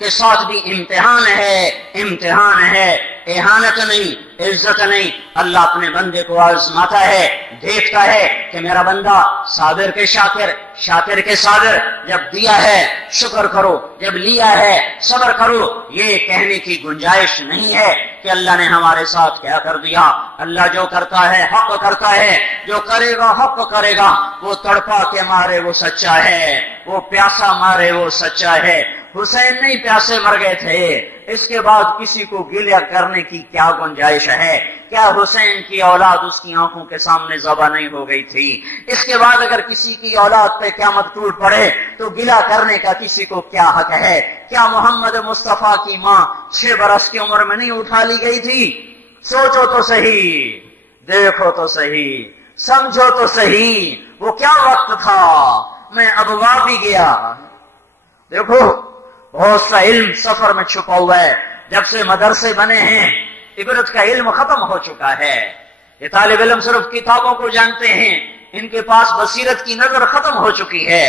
کے ساتھ بھی امتحان ہے، امتحان ہے، اہانت نہیں، عزت نہیں۔ اللہ اپنے بندے کو آزماتا ہے، دیکھتا ہے کہ میرا بندہ صابر کے شاکر، شاکر کے صابر، جب دیا ہے شکر کرو، جب لیا ہے صبر کرو۔ یہ کہنے کی گنجائش نہیں ہے کہ اللہ نے ہمارے ساتھ کیا کر دیا۔ اللہ جو کرتا ہے حق کرتا ہے، جو کرے گا حق کرے گا۔ وہ تڑپا کے مارے وہ سچا ہے، وہ پیاسا مارے وہ سچا ہے۔ حسین نہیں پیاسے مر گئے تھے، اس کے بعد کسی کو گلہ کرنے کی کیا گنجائش ہے؟ کیا حسین کی اولاد اس کی آنکھوں کے سامنے ذبح نہیں ہو گئی تھی؟ اس کے بعد اگر کسی کی اولاد پہ قیامت ٹوٹ پڑے تو گلہ کرنے کا کسی کو کیا حق ہے؟ کیا محمد مصطفیٰ کی ماں 6 برس کی عمر میں نہیں اٹھا لی گئی تھی؟ سوچو تو صحیح، دیکھو تو صحیح، سمجھو تو صحیح، وہ کیا وقت تھا۔ میں ابوا بھی گیا، دیکھو بہت سا علم سفر میں چھپا ہوا ہے۔ جب سے مدرسے بنے ہیں عبرت کا علم ختم ہو چکا ہے۔ یہ طالب علم صرف کتابوں کو جانتے ہیں، ان کے پاس بصیرت کی نظر ختم ہو چکی ہے،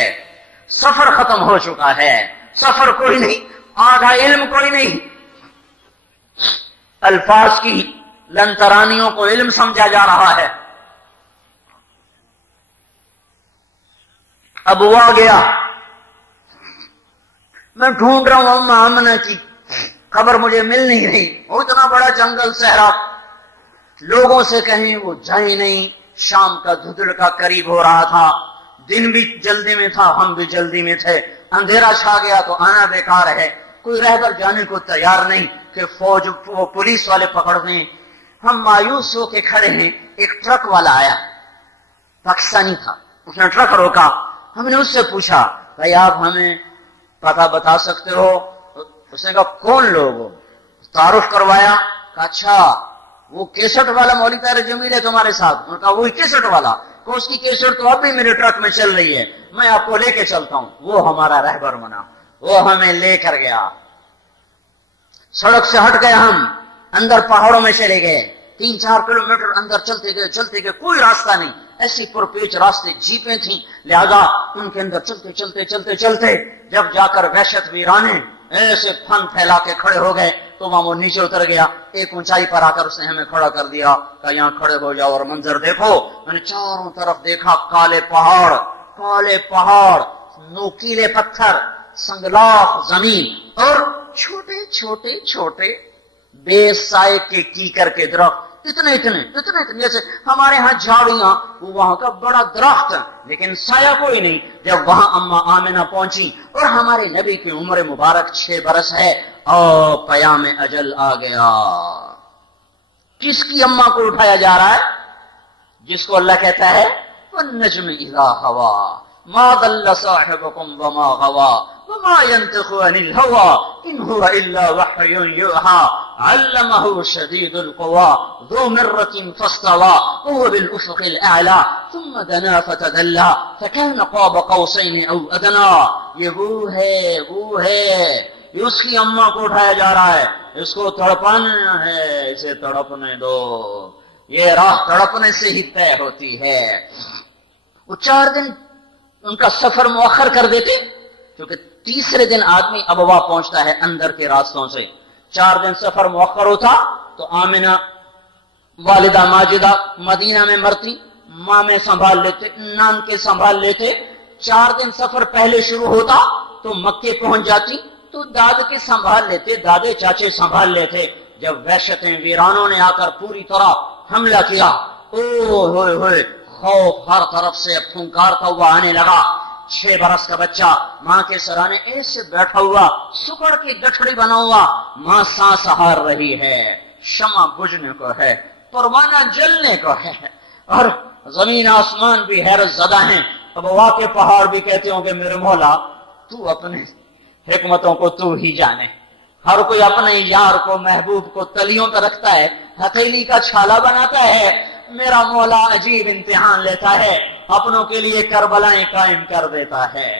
سفر ختم ہو چکا ہے۔ سفر کوئی نہیں، آدھا علم کوئی نہیں، الفاظ کی لنترانیوں کو علم سمجھا جا رہا ہے۔ اب وہ آ گیا، میں ڈھونڈ رہا ہوں اماں آمنہ کی خبر، مجھے مل نہیں رہی۔ وہ اتنا بڑا جنگل صحرا، لوگوں سے کہیں وہ جائیں نہیں۔ شام کا دھندل کا قریب ہو رہا تھا، دن بھی جلدی میں تھا، ہم بھی جلدی میں تھے۔ اندھیرا چھا گیا تو آنا بیکار ہے، کوئی رہبر جانے کو تیار نہیں کہ فوج وہ پولیس والے پکڑ دیں۔ ہم مایوس ہو کے کھڑے ہیں، ایک ٹرک والا آیا، پاکستانی تھا، اس نے ٹرک روکا۔ ہم نے اس سے پوچھا بھائی آپ ہمیں پتہ بتا سکتے ہو؟ اس نے کہا کون لوگ ہو؟ تعارف کروایا، کہا اچھا وہ کیسٹ والا مولوی طاہر جمیل ہے تمہارے ساتھ؟ انہوں نے کہا وہی کیسٹ والا، کہ اس کی کیسٹ تو اب بھی میرے ٹرک میں چل رہی ہے، میں آپ کو لے کے چلتا ہوں۔ وہ ہمارا رہبر بنا، وہ ہمیں لے کر گیا۔ سڑک سے ہٹ گئے، ہم اندر پہاڑوں میں چلے گئے، 3-4 کلومیٹر اندر چلتے گئے، کوئی راستہ نہیں، ایسی پرپیچ راستے، جیپیں تھیں، لہذا ان کے اندر چلتے جب جا کر وحشت ویرانے ایسے پھن پھیلا کے کھڑے ہو گئے تو وہاں وہ نیچے اتر گیا۔ ایک اونچائی پر آ کر اس نے ہمیں کھڑا کر دیا، کہا یہاں کھڑے ہو جاؤ اور منظر دیکھو۔ میں نے چاروں طرف دیکھا، کالے پہاڑ، نوکیلے پتھر، سنگلاخ زمین اور چھوٹے بے سائے کے کیکر کے درخت، اتنے جیسے ہمارے ہاں جھاڑیاں، وہاں کا بڑا درخت لیکن سایہ کوئی نہیں۔ جب وہاں اماں آمنہ پہنچی اور ہمارے نبی کی عمر مبارک 6 برس ہے اور پیام اجل آ گیا۔ کس کی اماں کو اٹھایا جا رہا ہے؟ جس کو اللہ کہتا ہے والنجم اذا ہوا ما ضل صاحبكم وما غوا وما ينطق عن الهوى ان هو الا وحي يوحى علمه شديد القوى ذو مرة فاستوى وهو بالافق الاعلى ثم دنا فتدلى فكان قاب قوسين او ادنى۔ یہ وہ ہے یہ اس کی اماں کو اٹھایا جا رہا ہے، اس کو تڑپانا ہے، اسے تڑپنے دو، یہ راہ تڑپنے سے ہی طے ہوتی ہے۔ وہ 4 دن ان کا سفر مؤخر کر دیتے، کیونکہ تیسرے دن آدمی ابوا پہنچتا ہے اندر کے راستوں سے۔ 4 دن سفر مؤخر ہوتا تو آمنہ والدہ ماجدہ مدینہ میں مرتی، ماں میں سنبھال لیتے، نان کے سنبھال لیتے۔ 4 دن سفر پہلے شروع ہوتا تو مکے پہنچ جاتی تو داد کے سنبھال لیتے، دادے چاچے سنبھال لیتے۔ جب وحشتیں ویرانوں نے آ کر پوری طرح حملہ کیا، ہوئے خوف ہر طرف سے پھنکارتا ہوا آنے لگا۔ 6 برس کا بچہ ماں کے سرانے ایسے بیٹھا ہوا، سکڑ کی گٹھڑی بنا ہوا، ماں سانس ہار رہی ہے، شمع بجھنے کو ہے، پروانہ جلنے کو ہے، اور زمین آسمان بھی حیرت زدہ ہیں۔ اب واقع پہاڑ بھی کہتے ہوں کہ میرے مولا تو اپنے حکمتوں کو تو ہی جانے۔ ہر کوئی اپنے یار کو، محبوب کو تلیوں پہ رکھتا ہے، ہتھیلی کا چھالا بناتا ہے، میرا مولا عجیب امتحان لیتا ہے، اپنوں کے لیے کربلائیں قائم کر دیتا ہے۔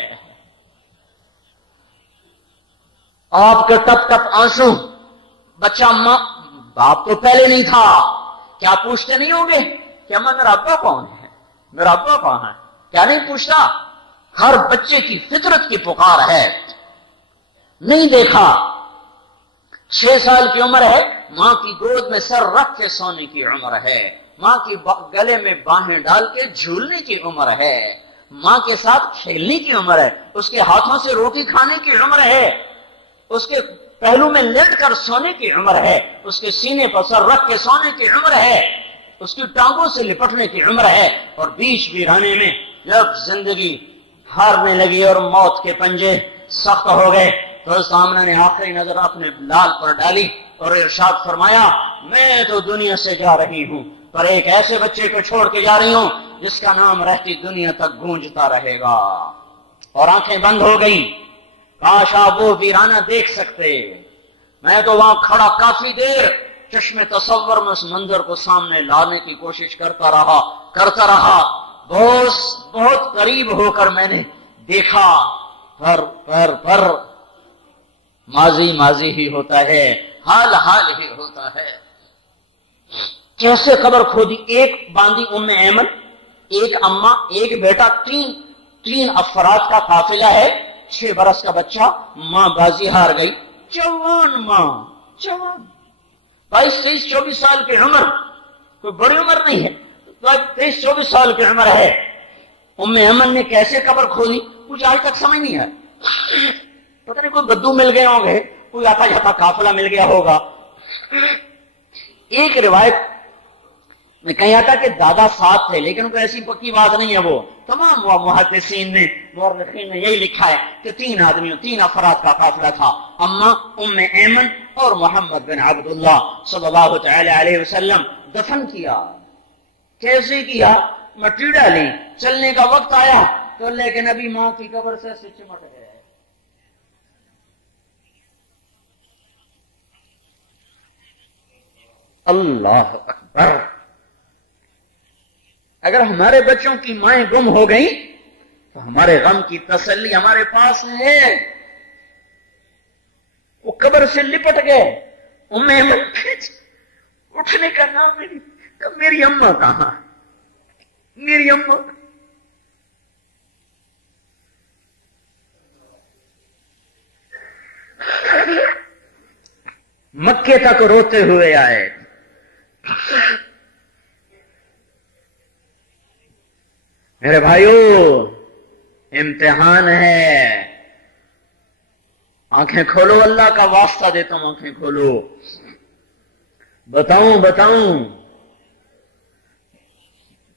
آپ کے ٹپ ٹپ آنسو، بچہ ماں باپ تو پہلے نہیں تھا، کیا پوچھتے نہیں ہوں گے کہ اماں میرا ابا کون ہے، میرا ابا کہاں ہے؟ کیا نہیں پوچھتا؟ ہر بچے کی فطرت کی پکار ہے۔ نہیں دیکھا. 6 سال کی عمر ہے، ماں کی گود میں سر رکھ کے سونے کی عمر ہے، ماں کی گلے میں باہیں ڈال کے جھولنے کی عمر ہے، ماں کے ساتھ کھیلنے کی عمر ہے، اس کے ہاتھوں سے روٹی کھانے کی عمر ہے، اس کے پہلو میں لیٹ کر سونے کی عمر ہے، اس کے سینے پر سر رکھ کے سونے کی عمر ہے، اس کی ٹانگوں سے لپٹنے کی عمر ہے. اور بیچ ویرانے میں جب زندگی ہارنے لگی اور موت کے پنجے سخت ہو گئے تو سامنے نے آخری نظر اپنے لال پر ڈالی اور ارشاد فرمایا میں تو دنیا سے جا رہی ہوں پر ایک ایسے بچے کو چھوڑ کے جا رہی ہوں جس کا نام رہتی دنیا تک گونجتا رہے گا. اور آنکھیں بند ہو گئیں. کاش آپ وہ ویرانہ دیکھ سکتے. میں تو وہاں کھڑا کافی دیر چشم تصور میں اس منظر کو سامنے لانے کی کوشش کرتا رہا. بہت قریب ہو کر میں نے دیکھا پر ماضی ہی ہوتا ہے، حال ہی ہوتا ہے. کیسے قبر کھودی؟ ایک باندھی ام ایمن، ایک اماں، ایک بیٹا، تین افراد کا قافلہ ہے. 6 برس کا بچہ، ماں بازی ہار گئی. جوان ماں، جوان 22 24 سال کی عمر، کوئی بڑی عمر نہیں ہے، 23 24 سال کی عمر ہے. ام ایمن نے کیسے قبر کھودی کچھ آج تک سمجھ نہیں آیا. پتہ نہیں کوئی بدو مل گئے ہوں گے، کوئی آتا جاتا قافلہ مل گیا ہوگا. ایک روایت میں کہیں آتا کہ دادا ساتھ تھے لیکن کوئی ایسی پکی بات نہیں ہے. وہ تمام محدثین نے مورخین نے یہی لکھا ہے کہ 3 افراد کا قافلہ تھا، اماں، ام ایمن اور محمد بن عبداللہ صلی اللہ تعالی علیہ وسلم. دفن کیا کیسے کیا؟ مٹی ڈالی. چلنے کا وقت آیا تو لیکن ابھی ماں کی قبر سے چمٹ گئے. اللہ اکبر. اگر ہمارے بچوں کی مائیں گم ہو گئیں تو ہمارے غم کی تسلی ہمارے پاس ہے. وہ قبر سے لپٹ گئے. اٹھنے کا نام نہیں. میری اماں کہاں؟ میری اماں مکے تک روتے ہوئے آئے. میرے بھائیو امتحان ہے. آنکھیں کھولو، اللہ کا واسطہ دیتا ہوں آنکھیں کھولو. بتاؤں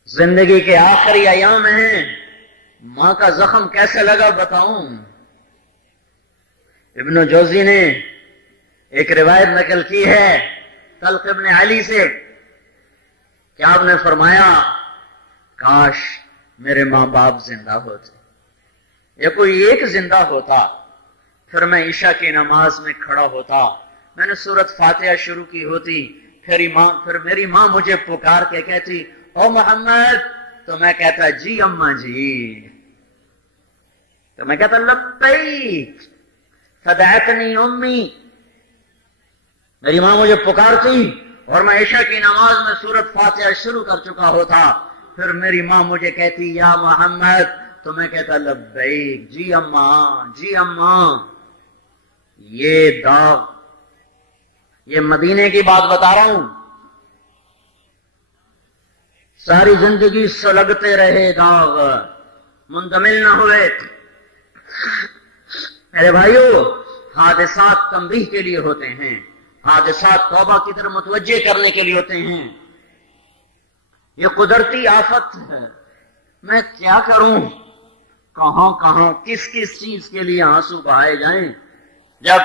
زندگی کے آخری ایام ہیں، ماں کا زخم کیسے لگا بتاؤں. ابن جوزی نے ایک روایت نقل کی ہے طلق ابن علی سے کہ آپ نے فرمایا کاش میرے ماں باپ زندہ ہوتے یا کوئی ایک زندہ ہوتا، پھر میں عشاء کی نماز میں کھڑا ہوتا، میں نے سورت فاتحہ شروع کی ہوتی، پھر میری ماں مجھے پکار کے کہتی او محمد، تو میں کہتا جی اماں جی، تو میں کہتا لبیک فدعتنی امی. میری ماں مجھے پکارتی اور میں عشاء کی نماز میں سورت فاتحہ شروع کر چکا ہوتا، پھر میری ماں مجھے کہتی یا محمد، تو میں کہتا لبیک جی اماں جی اماں. یہ داغ، یہ مدینے کی بات بتا رہا ہوں. ساری زندگی سلگتے رہے داغ، منتمل نہ ہوئے. میرے بھائیو حادثات تنبیہ کے لیے ہوتے ہیں، حادثات توبہ کی طرف متوجہ کرنے کے لیے ہوتے ہیں. یہ قدرتی آفت ہے. میں کیا کروں؟ کہاں کس چیز کے لیے آنسو بہائے جائیں؟ جب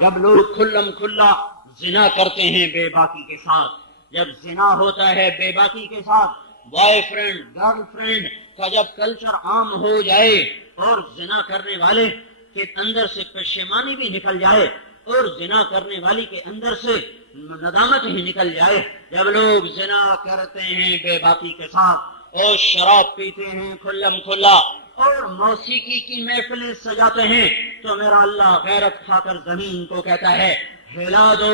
جب لوگ کھلم کھلا زنا کرتے ہیں بے باکی کے ساتھ، جب زنا ہوتا ہے بے باکی کے ساتھ، بوائے فرینڈ گرل فرینڈ کا جب کلچر عام ہو جائے اور زنا کرنے والے کے اندر سے پشیمانی بھی نکل جائے اور زنا کرنے والی کے اندر سے ندامت ہی نکل جائے، جب لوگ زنا کرتے ہیں بے باکی کے ساتھ اور شراب پیتے ہیں کھلم کھلا اور موسیقی کی محفلیں سجاتے ہیں، تو میرا اللہ غیرت کھا کر زمین کو کہتا ہے ہلا دو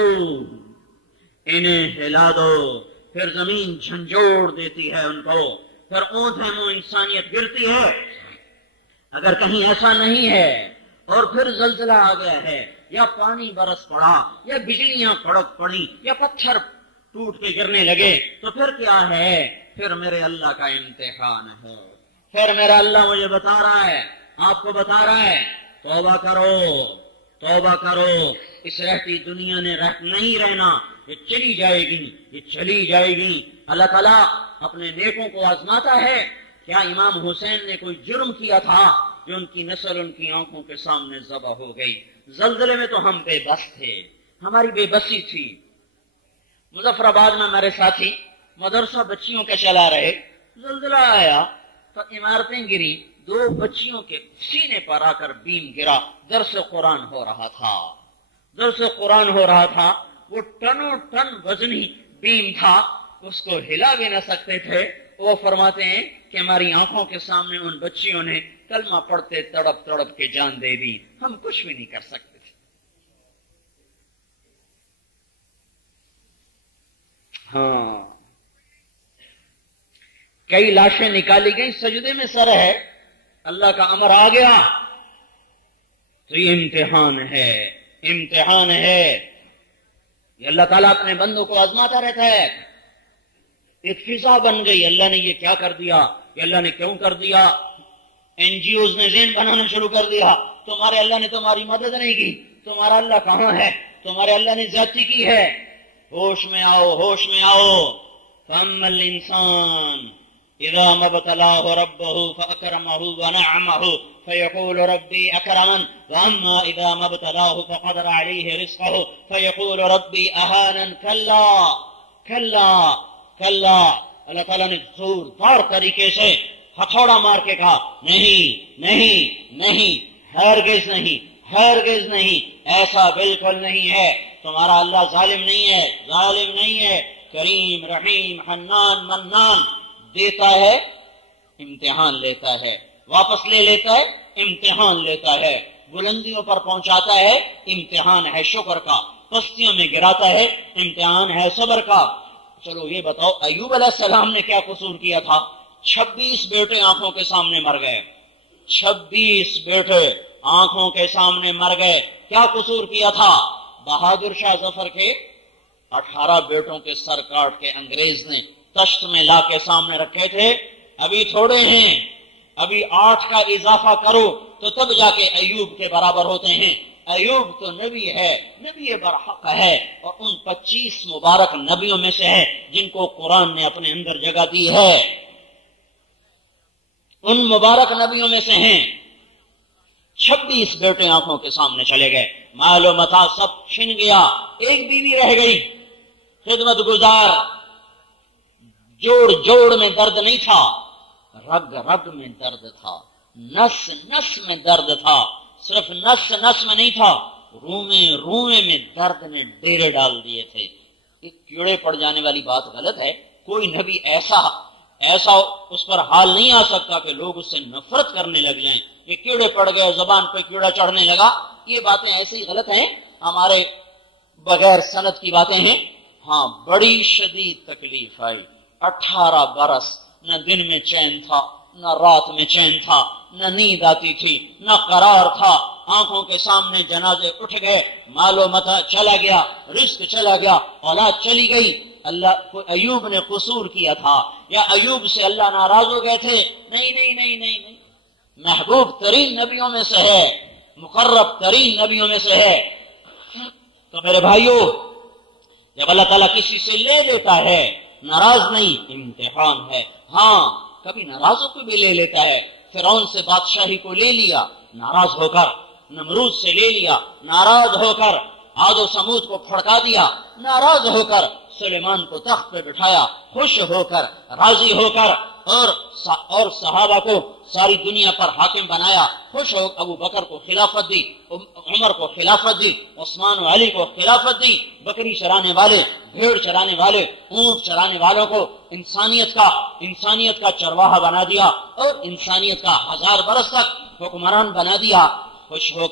انہیں، ہلا دو. پھر زمین جھنجھوڑ دیتی ہے ان کو، پھر اونٹیں منہ انسانیت گرتی ہے. اگر کہیں ایسا نہیں ہے اور پھر زلزلہ آ گیا ہے یا پانی برس پڑا یا بجلیاں کڑک پڑی یا پتھر ٹوٹ کے گرنے لگے تو پھر کیا ہے؟ پھر میرے اللہ کا امتحان ہے. پھر میرا اللہ مجھے بتا رہا ہے، آپ کو بتا رہا ہے توبہ کرو، توبہ کرو. اس رہتی دنیا نے نہیں رہنا، یہ چلی جائے گی، یہ چلی جائے گی. اللہ تعالیٰ اپنے نیکوں کو آزماتا ہے. کیا امام حسین نے کوئی جرم کیا تھا جو ان کی نسل ان کی آنکھوں کے سامنے ذبح ہو گئی؟ زلزلے میں تو ہم بے بس تھے، ہماری بے بسی تھی. مظفر آباد میں ہمارے ساتھی مدرسہ بچیوں کے چلا رہے، زلزلہ آیا تو عمارتیں گری، 2 بچیوں کے سینے پر آ کر بیم گرا. درس قرآن ہو رہا تھا، درس قرآن ہو رہا تھا. وہ ٹنوں ٹن وزنی بیم تھا، اس کو ہلا بھی نہ سکتے تھے. وہ فرماتے ہیں کہ ہماری آنکھوں کے سامنے ان بچیوں نے کلمہ پڑھتے تڑپ تڑپ کے جان دے دی. ہم کچھ بھی نہیں کر سکتے تھے. ہاں، کئی لاشیں نکالی گئی، سجدے میں سر ہے، اللہ کا امر آ گیا. تو یہ امتحان ہے، امتحان ہے. یہ اللہ تعالیٰ اپنے بندوں کو آزماتا رہتا ہے. ایک فضا بن گئی، اللہ نے یہ کیا کر دیا، یہ اللہ نے کیوں کر دیا. NGOs نے ذہن بنانا شروع کر دیا، تمہارے اللہ نے تمہاری مدد نہیں کی، تمہارا اللہ کہاں ہے، تمہارے اللہ نے زیادتی کی ہے. ہوش میں آؤ، ہوش میں آؤ. فَأَمَّا الْإِنسَانُ إِذَا مَا ابْتَلَاهُ رَبُّهُ فَأَكْرَمَهُ وَنَعَّمَهُ فَيَقُولُ رَبِّي أَكْرَمَنِ وَأَمَّا إِذَا مَا ابْتَلَاهُ فَقَدَرَ عَلَيْهِ رِزْقَهُ فَيَقُولُ رَبِّي أَهَانَنِ. كَلَّا كَلَّا كَلَّا. اللہ تعالیٰ نے زوردار طریقے سے ہتھوڑا مار کے کہا نہیں نہیں نہیں، ہرگز نہیں، ہرگز نہیں، ایسا بالکل نہیں ہے. تمہارا اللہ ظالم نہیں ہے، ظالم نہیں ہے. کریم، رحیم، حنان، منان. دیتا ہے، امتحان لیتا ہے، واپس لے لیتا ہے، امتحان لیتا ہے. بلندیوں پر پہنچاتا ہے، امتحان ہے شکر کا. پستیوں میں گراتا ہے، امتحان ہے صبر کا. چلو یہ بتاؤ ایوب علیہ السلام نے کیا قصور کیا تھا؟ 26 بیٹے آنکھوں کے سامنے مر گئے. 26 بیٹے آنکھوں کے سامنے مر گئے. کیا قصور کیا تھا؟ بہادر شاہ ظفر کے 18 بیٹوں کے سر کاٹ کے انگریز نے تشت میں لا کے سامنے رکھے تھے. ابھی تھوڑے ہیں، ابھی 8 کا اضافہ کرو تو تب جا کے ایوب کے برابر ہوتے ہیں. ایوب تو نبی ہے، نبی برحق ہے، اور ان 25 مبارک نبیوں میں سے ہے جن کو قرآن نے اپنے اندر جگہ دی ہے. ان مبارک نبیوں میں سے ہیں. 26 بیٹے آنکھوں کے سامنے چلے گئے، مال و متاع سب چھن گیا. ایک بیوی رہ گئی، خدمت گزار. جوڑ جوڑ میں درد نہیں تھا، رگ رگ میں درد تھا، نس نس میں درد تھا. صرف نس نس میں نہیں تھا، رومے رومے میں درد نے ڈیرے ڈال دیے تھے. ایک کیڑے پڑ جانے والی بات غلط ہے. کوئی نبی ایسا اس پر حال نہیں آ سکتا کہ لوگ اس سے نفرت کرنے لگ جائیں. یہ کیڑے پڑ گئے، زبان پہ کیڑا چڑھنے لگا، یہ باتیں ایسی غلط ہیں، ہمارے بغیر سند کی باتیں ہیں. ہاں، بڑی شدید تکلیف آئی. 18 برس نہ دن میں چین تھا، نہ رات میں چین تھا، نہ نیند آتی تھی، نہ قرار تھا. آنکھوں کے سامنے جنازے اٹھ گئے، مال و متاع چلا گیا، رزق چلا گیا، اولاد چلی گئی. اللہ کو ایوب نے قصور کیا تھا یا ایوب سے اللہ ناراض ہو گئے تھے؟ نہیں نہیں نہیں نہیں نہیں. محبوب ترین نبیوں میں سے ہے، مقرب ترین نبیوں میں سے ہے. تو میرے بھائیو، جب اللہ تعالیٰ کسی سے لے لیتا ہے، ناراض نہیں، امتحان ہے. ہاں، کبھی ناراضوں کو بھی لے لیتا ہے. فرعون سے بادشاہی کو لے لیا ناراض ہو کر، نمرود سے لے لیا ناراض ہو کر، عاد و سمود کو پھڑکا دیا ناراض ہو کر، سلیمان کو تخت پہ بٹھایا خوش ہو کر، راضی ہو کر، اور صحابہ کو ساری دنیا پر حاکم بنایا خوش ہو. ابو بکر کو خلافت دی، عمر کو خلافت دی، عثمان و علی کو خلافت دی. بکری چرانے والے، بھیڑ چرانے والے، اونٹ چرانے والوں کو انسانیت کا چرواہا بنا دیا اور انسانیت کا 1000 برس تک حکمران بنا دیا. خوش ہو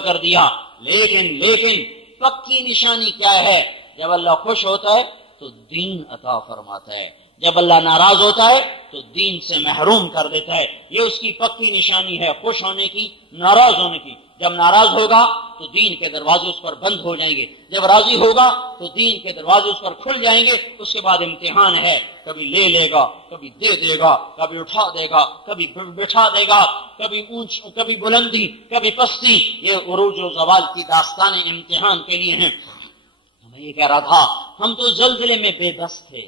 کر دیا. لیکن پکی نشانی کیا ہے؟ جب اللہ خوش ہوتا ہے تو دین عطا فرماتا ہے. جب اللہ ناراض ہوتا ہے تو دین سے محروم کر دیتا ہے. یہ اس کی پکی نشانی ہے خوش ہونے کی، ناراض ہونے کی. جب ناراض ہوگا تو دین کے دروازے اس پر بند ہو جائیں گے، جب راضی ہوگا تو دین کے دروازے اس پر کھل جائیں گے. اس کے بعد امتحان ہے، کبھی لے لے گا، کبھی دے دے گا، کبھی اٹھا دے گا، کبھی بٹھا دے گا، کبھی اونچ کبھی بلندی، کبھی پستی. یہ عروج و زوال کی داستانیں امتحان کے لیے ہیں. میں یہ کہہ رہا تھا ہم تو زلزلے میں بے بس تھے.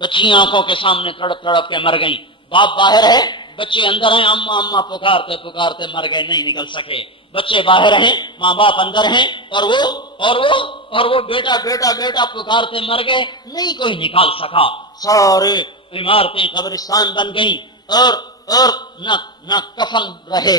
بچیاں آنکھوں کے سامنے تڑپ تڑپ کے مر گئیں. باپ باہر ہے، بچے اندر ہیں، اما اما پکارتے پکارتے مر گئے، نہیں نکل سکے. بچے باہر ہیں، ماں باپ اندر ہیں، اور وہ بیٹا بیٹا بیٹا پکارتے مر گئے، نہیں کوئی نکال سکا. سارے عمارتیں قبرستان بن گئیں، اور نہ کفن رہے،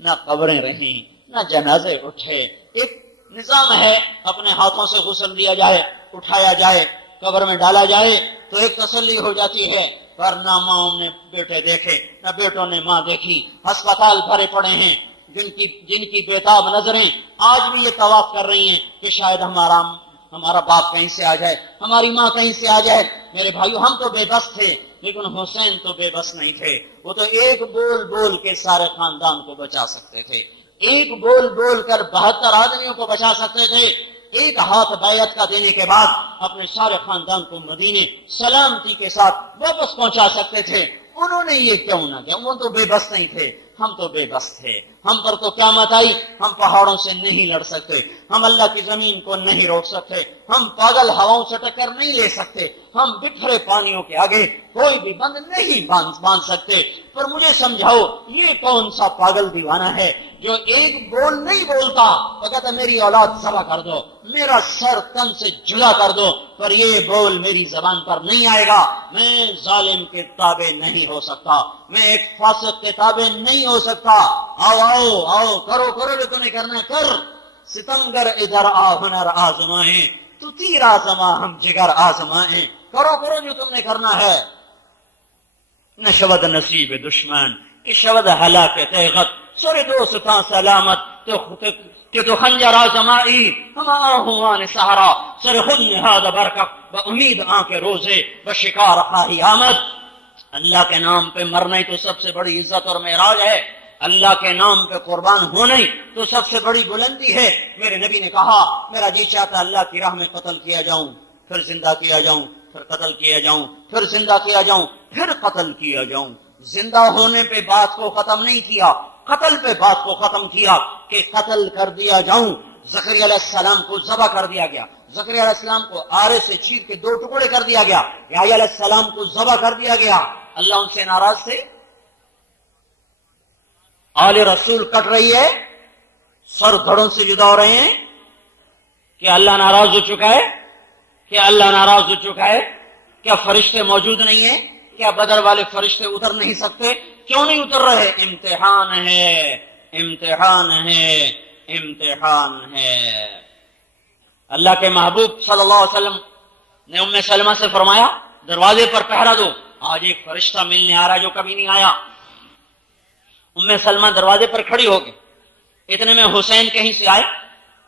نہ قبریں رہیں، نہ جنازے اٹھے. ایک نظام ہے، اپنے ہاتھوں سے غسل دیا جائے، اٹھایا جائے، قبر میں ڈالا جائے تو ایک تسلی ہو جاتی ہے. پر نہ ماں نے بیٹے دیکھے، نہ بیٹوں نے ماں دیکھی. ہسپتال بھرے پڑے ہیں، جن کی بےتاب نظریں آج بھی یہ طواف کر رہی ہیں کہ شاید ہمارا باپ کہیں سے آ جائے، ہماری ماں کہیں سے آ جائے. میرے بھائیو، ہم تو بے بس تھے، لیکن حسین تو بے بس نہیں تھے. وہ تو ایک بول بول کے سارے خاندان کو بچا سکتے تھے، ایک بول بول کر 72 آدمیوں کو بچا سکتے تھے. ایک ہاتھ بیعت کا دینے کے بعد اپنے سارے خاندان کو مدینے سلامتی کے ساتھ واپس پہنچا سکتے تھے. انہوں نے یہ کیوں نہ کیا؟ وہ تو بے بس نہیں تھے، ہم تو بے بس تھے. ہم پر تو قیامت آئی، ہم پہاڑوں سے نہیں لڑ سکتے، ہم اللہ کی زمین کو نہیں روک سکتے، ہم پاگل ہواؤں سے ٹکر نہیں لے سکتے، ہم بکھرے پانیوں کے آگے کوئی بھی بند نہیں باندھ سکتے. پر مجھے سمجھاؤ، یہ کون سا پاگل دیوانہ ہے جو ایک بول نہیں بولتا تو کہتا میری اولاد ذبح کر دو، میرا سر تن سے جدا کر دو، پر یہ بول میری زبان پر نہیں آئے گا. میں ظالم کے تابع نہیں ہو سکتا، میں ایک فاسق کے تابع نہیں ہو سکتا. آؤ آؤ آؤ، کرو کرو جو تمہیں کرنا کر. ستمگر ادھر آ ہنر آزمائیں، تو تیر آزما ہم جگر آزمائیں. کرو کرو جو تم نے کرنا ہے. نشود نصیب دشمن کہ شود ہلاک تیغت، سر دوستاں سلامت کہ تو خنجر آزمائی ہم آہوان سہرا، سر خود نہاد برکت با امید آنکھ روزے بشکار خواہی آمد. اللہ کے نام پہ مرنا ہی تو سب سے بڑی عزت اور معراج ہے. اللہ کے نام پہ قربان ہونا ہی تو سب سے بڑی بلندی ہے. میرے نبی نے کہا میرا جی چاہتا اللہ کی راہ میں قتل کیا جاؤں، پھر زندہ کیا جاؤں، پھر قتل کیا جاؤں، پھر زندہ کیا جاؤں، پھر قتل کیا جاؤں. زندہ ہونے پہ بات کو ختم نہیں کیا، قتل پہ بات کو ختم کیا کہ قتل کر دیا جاؤں. زکریا علیہ السلام کو ذبح کر دیا گیا، زکریا علیہ السلام کو آرے سے چیر کے 2 ٹکڑے کر دیا گیا، یحییٰ علیہ السلام کو ذبح کر دیا گیا. اللہ ان سے ناراض تھے؟ آل رسول کٹ رہی ہے، سر دھڑوں سے جدا ہو رہے ہیں. کیا اللہ ناراض ہو چکا ہے؟ کیا اللہ ناراض ہو چکا ہے؟ کیا فرشتے موجود نہیں ہیں؟ کیا بدر والے فرشتے اتر نہیں سکتے؟ کیوں نہیں اتر رہے؟ امتحان ہے، امتحان ہے، امتحان ہے. اللہ کے محبوب صلی اللہ علیہ وسلم نے ام سلمہ سے فرمایا دروازے پر پہرا دو، آج ایک فرشتہ ملنے آ رہا جو کبھی نہیں آیا. ام سلمہ دروازے پر کھڑی ہو گئی. اتنے میں حسین کہیں سے آئے،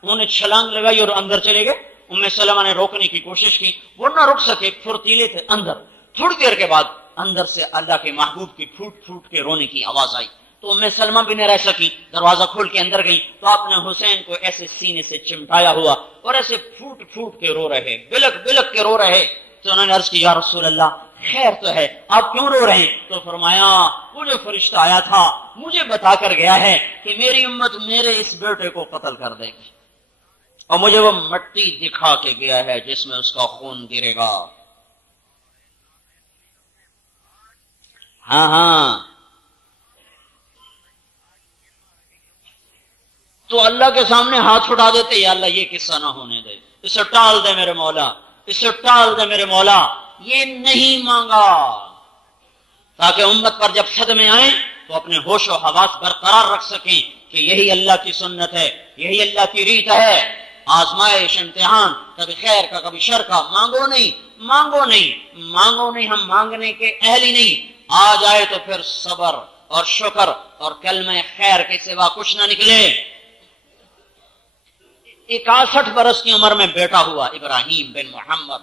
انہوں نے چھلانگ لگائی اور اندر چلے گئے. ام سلمہ نے روکنے کی کوشش کی، وہ نہ رک سکے، پھرتیلے تھے اندر. تھوڑی دیر کے بعد اندر سے اللہ کے محبوب کی پھوٹ پھوٹ کے رونے کی آواز آئی. تو ام سلمہ بھی نہ رہ سکی، دروازہ کھول کے اندر گئی تو آپ نے حسین کو ایسے سینے سے چمٹایا ہوا اور ایسے پھوٹ پھوٹ کے رو رہے، بلک بلک کے رو رہے. تو انہوں نے عرض کی یا رسول اللہ خیر تو ہے، آپ کیوں رو رہے ہیں؟ تو فرمایا وہ جو فرشتہ آیا تھا مجھے بتا کر گیا ہے کہ میری امت میرے اس بیٹے کو قتل کر دے گی، اور مجھے وہ مٹی دکھا کے گیا ہے جس میں اس کا خون گرے گا. ہاں تو اللہ کے سامنے ہاتھ اٹھا دیتے، یا اللہ یہ قصہ نہ ہونے دے، اسے ٹال دے میرے مولا، اسے ٹال دے میرے مولا. یہ نہیں مانگا تاکہ امت پر جب صدمے آئیں تو اپنے ہوش و حواس برقرار رکھ سکیں کہ یہی اللہ کی سنت ہے، یہی اللہ کی ریت ہے. آزمائش، امتحان، کبھی خیر کا کبھی شر کا. مانگو نہیں، مانگو نہیں، مانگو نہیں، ہم مانگنے کے اہل ہی نہیں. آ جائے تو پھر صبر اور شکر اور کلمہ خیر کے سوا کچھ نہ نکلے. 61 برس کی عمر میں بیٹا ہوا ابراہیم بن محمد.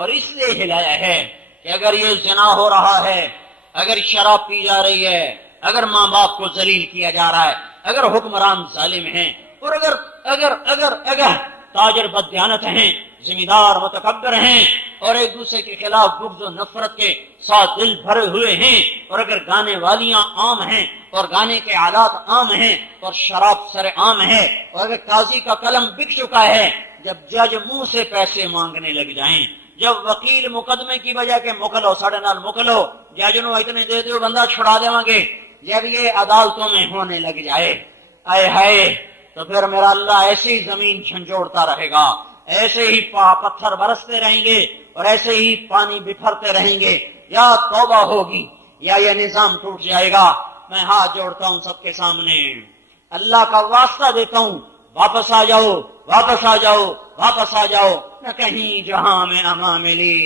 اور اس لیے ہلایا ہے کہ اگر یہ زنا ہو رہا ہے، اگر شراب پی جا رہی ہے، اگر ماں باپ کو ذلیل کیا جا رہا ہے، اگر حکمران ظالم ہیں، اور اگر تاجر بددیانت ہیں، ذمہ دار متکبر ہیں، اور ایک دوسرے کے خلاف بغض و نفرت کے ساتھ دل بھرے ہوئے ہیں، اور اگر گانے والیاں عام ہیں اور گانے کے آلات عام ہیں اور شراب سر عام ہے، اور اگر قاضی کا قلم بک چکا ہے، جب جج منہ سے پیسے مانگنے لگ جائیں، جب وکیل مقدمے کی وجہ کے مکلو 9.5 مکلو جج نو اتنے دے دیو بندہ چھڑا دیں گے، جب یہ عدالتوں میں ہونے لگ جائے، اے ہائے، تو پھر میرا اللہ ایسی زمین جھنجھوڑتا رہے گا، ایسے ہی پتھر برستے رہیں گے اور ایسے ہی پانی بکھرتے رہیں گے، یا توبہ ہوگی یا یہ نظام ٹوٹ جائے گا۔ میں ہاتھ جوڑتا ہوں سب کے سامنے، اللہ کا واسطہ دیتا ہوں، واپس آ جاؤ، واپس آ جاؤ، واپس آ جاؤ، نہ کہیں جہاں میں امان ملی،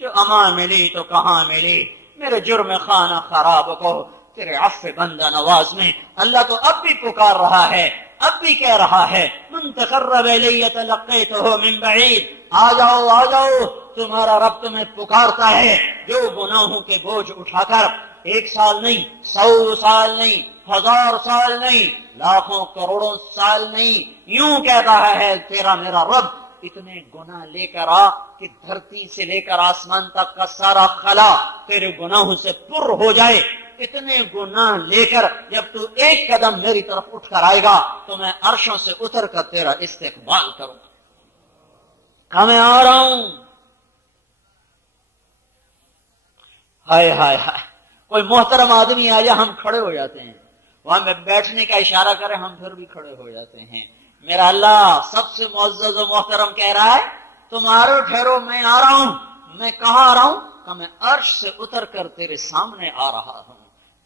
جو امان ملی تو کہاں ملی، میرے جرم خانہ خراب کو تیرے عفو بندہ نواز میں۔ اللہ تو اب بھی پکار رہا ہے، اب بھی کہہ رہا ہے، من تقرب الی تلقیتہ من بعید، آ جاؤ آ جاؤ، تمہارا رب تمہیں پکارتا ہے، جو گناہوں کے بوجھ اٹھا کر 1 سال نہیں، 100 سال نہیں، 1000 سال نہیں، لاکھوں کروڑوں سال نہیں، یوں کہہ رہا ہے تیرا میرا رب، اتنے گناہ لے کر آ کہ دھرتی سے لے کر آسمان تک کا سارا خلا تیرے گناہوں سے پر ہو جائے۔ اتنے گناہ لے کر جب تو ایک قدم میری طرف اٹھ کر آئے گا تو میں عرشوں سے اتر کر تیرا استقبال کروں گا، کہ میں آ رہا ہوں۔ ہائے ہائے ہائے، کوئی محترم آدمی آ جائے ہم کھڑے ہو جاتے ہیں، وہاں میں بیٹھنے کا اشارہ کرے ہم پھر بھی کھڑے ہو جاتے ہیں۔ میرا اللہ سب سے معزز و محترم کہہ رہا ہے، تمہارو ٹھہرو میں آ رہا ہوں۔ میں کہاں آ رہا ہوں؟ کہ میں عرش سے اتر کر تیرے سامنے آ رہا ہوں،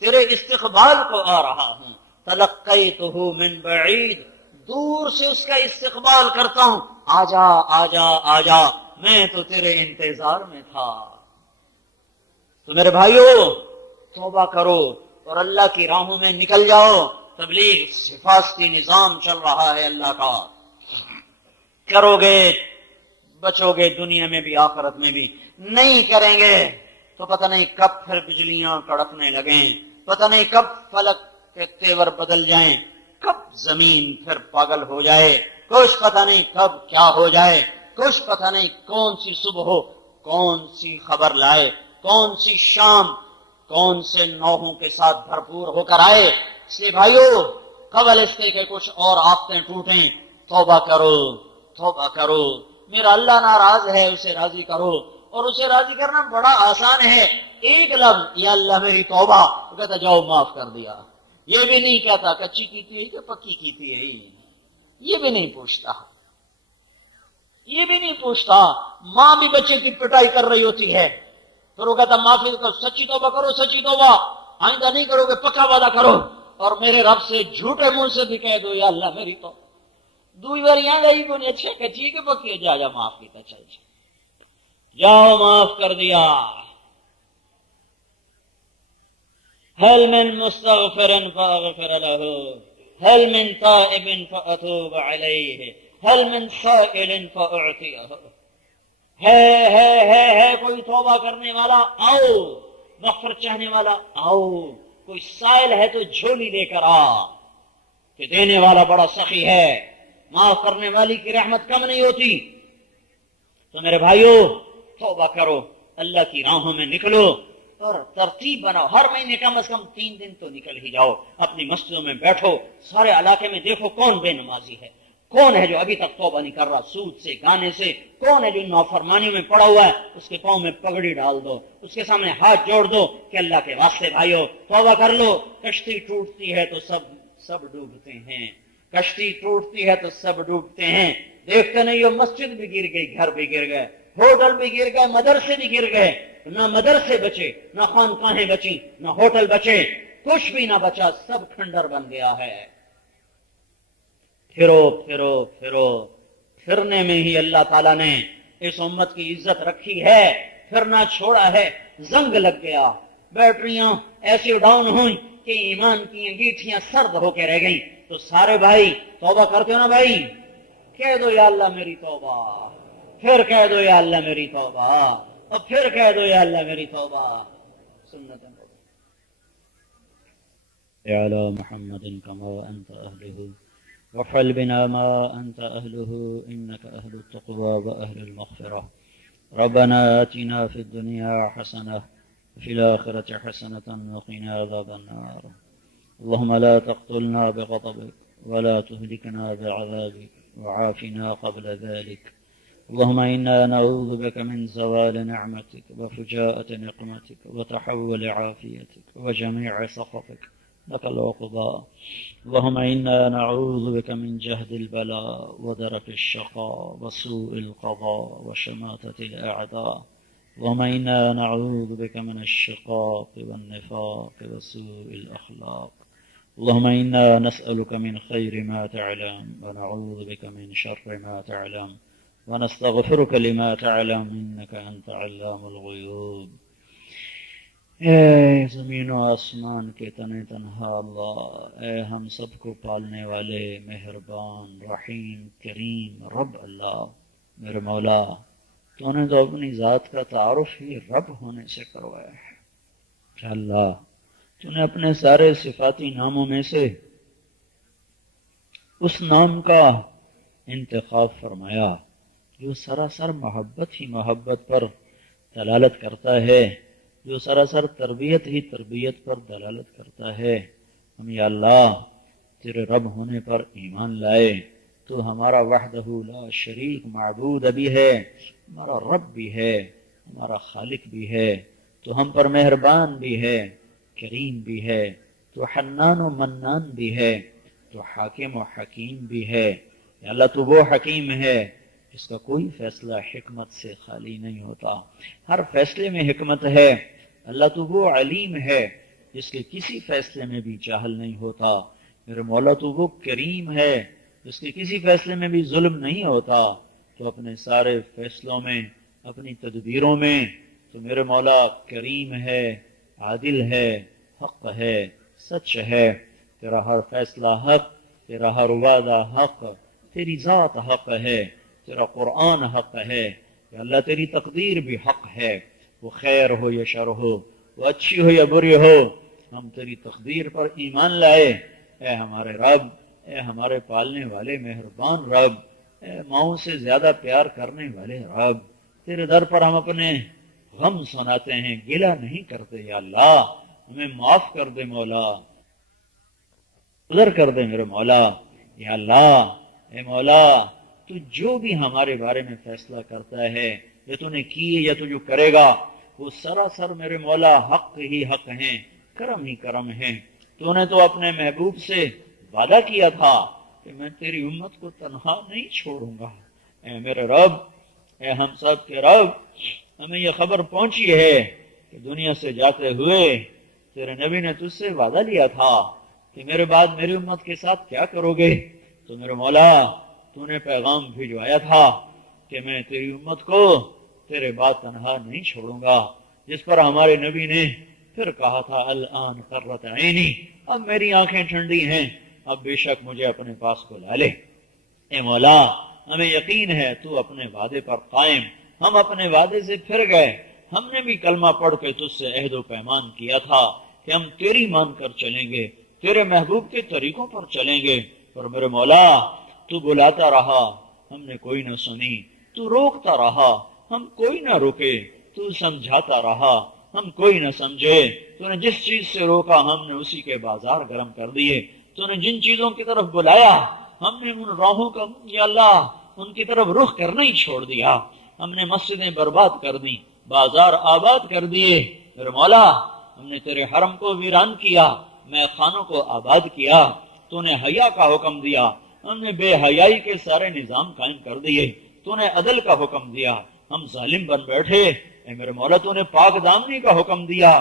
تیرے استقبال کو آ رہا ہوں۔ تلقیتہ من بعید، دور سے اس کا استقبال کرتا ہوں، آجا آجا آجا، میں تو تیرے انتظار میں تھا۔ تو میرے بھائیو توبہ کرو اور اللہ کی راہوں میں نکل جاؤ۔ تبلیغ حفاظتی نظام چل رہا ہے اللہ کا، کرو گے بچو گے دنیا میں بھی آخرت میں بھی، نہیں کریں گے تو پتہ نہیں کب پھر بجلیاں کڑکنے لگیں، پتہ نہیں کب فلک کے تیور بدل جائیں، کب زمین پھر پاگل ہو جائے، کچھ پتہ نہیں کب کیا ہو جائے، کچھ پتہ نہیں کون سی صبح ہو، کون سی خبر لائے، کون سی شام کون سے نوحوں کے ساتھ بھرپور ہو کر آئے۔ اس لیے بھائیو قبل اس کے کہ کچھ اور آفتیں ٹوٹیں، توبہ کرو، توبہ کرو۔ میرا اللہ ناراض ہے، اسے راضی کرو، اور اسے راضی کرنا بڑا آسان ہے۔ ایک لفظ یا اللہ میری توبہ، وہ کہتا جاؤ معاف کر دیا۔ یہ بھی نہیں کہتا کچی کی تھی کہ پکی کی تھی، یہ بھی نہیں پوچھتا، یہ بھی نہیں پوچھتا۔ ماں بھی بچے کی پٹائی کر رہی ہوتی ہے، پھر وہ کہتا معافی کرو، سچی توبہ کرو، سچی توبہ، آئندہ نہیں کرو گے، پکا وعدہ کرو، اور میرے رب سے جھوٹے منہ سے بھی کہہ دو یا اللہ میری توبہ۔ دوئی بار یہاں گئی کو نہیں، اچھے کچی کے پکی، جا جا معاف کیتا، چل جاؤ معاف کر دیا۔ هل من مستغفر فاغفر له هل من تائب فاتوب عليه هل من سائل فاعطيه، ہے کوئی توبہ کرنے والا آؤ، مغفرت چاہنے والا آؤ، کوئی سائل ہے تو جھولی لے کر آ، کہ دینے والا بڑا سخی ہے، معاف کرنے والی کی رحمت کم نہیں ہوتی۔ تو میرے بھائیو توبہ کرو، اللہ کی راہوں میں نکلو اور ترتیب بناؤ، ہر مہینے کم از کم 3 دن تو نکل ہی جاؤ، اپنی مسجدوں میں بیٹھو، سارے علاقے میں دیکھو کون بے نمازی ہے، کون ہے جو ابھی تک توبہ نہیں کر رہا، سود سے گانے سے، کون ہے جو نافرمانیوں میں پڑا ہوا ہے، اس کے پاؤں میں پگڑی ڈال دو، اس کے سامنے ہاتھ جوڑ دو کہ اللہ کے واسطے بھائیو توبہ کر لو۔ کشتی ٹوٹتی ہے تو سب ڈوبتے ہیں، کشتی ٹوٹتی ہے تو سب ڈوبتے ہیں، دیکھتے نہیں ہو مسجد بھی گر گئی، گھر بھی گر گئے، ہوٹل بھی گر گئے، مدرسے بھی گر گئے، نہ مدرسے بچے، نہ خانقاہیں بچی، نہ ہوٹل بچے، کچھ بھی نہ بچا، سب کھنڈر بن گیا ہے۔ پھرو پھرو پھرو، پھرنے میں ہی اللہ تعالیٰ نے اس امت کی عزت رکھی ہے، پھرنا چھوڑا ہے، زنگ لگ گیا، بیٹریاں ایسی ڈاؤن ہوئی کہ ایمان کی انگیٹھیاں سرد ہو کے رہ گئیں۔ تو سارے بھائی توبہ کرتے ہو نا بھائی، کہہ دو یا اللہ میری توبہ، پھر کہہ دو یا اللہ میری توبہ، اور پھر کہہ دو یا اللہ میری توبہ. سنت على محمد كما أنت أهله وفعل بنا ما أنت أهله إنك أهل التقوى وأهل المغفرة. ربنا آتنا في الدنيا حسنة وفي الآخرة حسنة وقنا عذاب النار. اللهم لا تقتلنا بغضبك ولا تهلكنا بعذابك وعافنا قبل ذلك. اللهم إنا نعوذ بك من زوال نعمتك وفجاءة نقمتك وتحول عافيتك وجميع سخطك لك العقبى. اللهم إنا نعوذ بك من جهد البلاء ودرك الشقاء وسوء القضاء وشماتة الأعداء. اللهم إنا نعوذ بك من الشقاق والنفاق وسوء الأخلاق. اللهم إنا نسألك من خير ما تعلم ونعوذ بك من شر ما تعلم ونستغفرك لما تعلم إنك أنت علام الغيوب. اے زمین و آسمان کے تنے تنہا اللہ، اے ہم سب کو پالنے والے مہربان رحیم کریم رب اللہ، میرے مولا تو نے تو اپنی ذات کا تعارف ہی رب ہونے سے کروایا ہے. کہ اللہ تو نے اپنے سارے صفاتی ناموں میں سے اس نام کا انتخاب فرمایا جو سراسر محبت ہی محبت پر دلالت کرتا ہے، جو سراسر تربیت ہی تربیت پر دلالت کرتا ہے. ہم یا اللہ تیرے رب ہونے پر ایمان لائے، تو ہمارا وحدہ لا شریک معبود بھی ہے، ہمارا رب بھی ہے، ہمارا خالق بھی ہے، تو ہم پر مہربان بھی ہے، کریم بھی ہے، تو حنان و منان بھی ہے، تو حاکم و حکیم بھی ہے. یا اللہ تو وہ حکیم ہے اس کا کوئی فیصلہ حکمت سے خالی نہیں ہوتا، ہر فیصلے میں حکمت ہے. اللہ تو وہ علیم ہے جس کے کسی فیصلے میں بھی جہل نہیں ہوتا. میرے مولا تو وہ کریم ہے جس کے کسی فیصلے میں بھی ظلم نہیں ہوتا. تو اپنے سارے فیصلوں میں، اپنی تدبیروں میں تو میرے مولا کریم ہے، عادل ہے، حق ہے، سچ ہے. تیرا ہر فیصلہ حق، تیرا ہر وعدہ حق، تیری ذات حق ہے، تیرا قرآن حق ہے. یا اللہ تیری تقدیر بھی حق ہے، وہ خیر ہو یا شر ہو، وہ اچھی ہو یا بری ہو، ہم تیری تقدیر پر ایمان لائے. اے ہمارے رب، اے ہمارے پالنے والے مہربان رب، اے ماؤں سے زیادہ پیار کرنے والے رب، تیرے در پر ہم اپنے غم سناتے ہیں، گلہ نہیں کرتے. یا اللہ ہمیں معاف کر دے مولا، ادھر کر دے میرے مولا. یا اللہ اے مولا تو جو بھی ہمارے بارے میں فیصلہ کرتا ہے، یا تو نے کی یا تو جو کرے گا، وہ سراسر میرے مولا حق ہی حق ہیں، کرم ہی کرم ہیں. تو نے تو اپنے محبوب سے وعدہ کیا تھا کہ میں تیری امت کو تنہا نہیں چھوڑوں گا. اے میرے رب، اے ہم سب کے رب، ہمیں یہ خبر پہنچی ہے کہ دنیا سے جاتے ہوئے تیرے نبی نے تجھ سے وعدہ لیا تھا کہ میرے بعد میری امت کے ساتھ کیا کرو گے. تو میرے مولا تو نے پیغام بھجوایا تھا کہ میں تیری امت کو تیرے بعد تنہا نہیں چھوڑوں گا. جس پر ہمارے نبی نے پھر کہا تھا الآن قرۃ عینی، اب میری آنکھیں ٹھنڈی ہیں، اب بے شک مجھے اپنے پاس بلا لے. اے مولا ہمیں یقین ہے تو اپنے وعدے پر قائم. ہم اپنے وعدے سے پھر گئے، ہم نے بھی کلمہ پڑھ کے تجھ سے عہد و پیمان کیا تھا کہ ہم تیری مان کر چلیں گے، تیرے محبوب کے طریقوں پر چلیں گے. پر میرے مولا تو بلاتا رہا، ہم نے کوئی نہ سنی. تو روکتا رہا، ہم کوئی نہ روکے. تو سمجھاتا رہا، ہم کوئی نہ سمجھے. تو نے جس چیز سے روکا ہم نے اسی کے بازار گرم کر دیے. تو نے جن چیزوں کی طرف بلایا ہم نے ان راہوں کا یا اللہ ان کی طرف رخ کرنا ہی چھوڑ دیا. ہم نے مسجدیں برباد کر دی، بازار آباد کر دیے. میرے مولا ہم نے تیرے حرم کو ویران کیا، میں خانوں کو آباد کیا. تو نے حیا کا حکم دیا، ہم نے بے حیائی کے سارے نظام قائم کر دیے. تو نے عدل کا حکم دیا، ہم ظالم بن بیٹھے. اے میرے مولا تو نے پاک دامنی کا حکم دیا،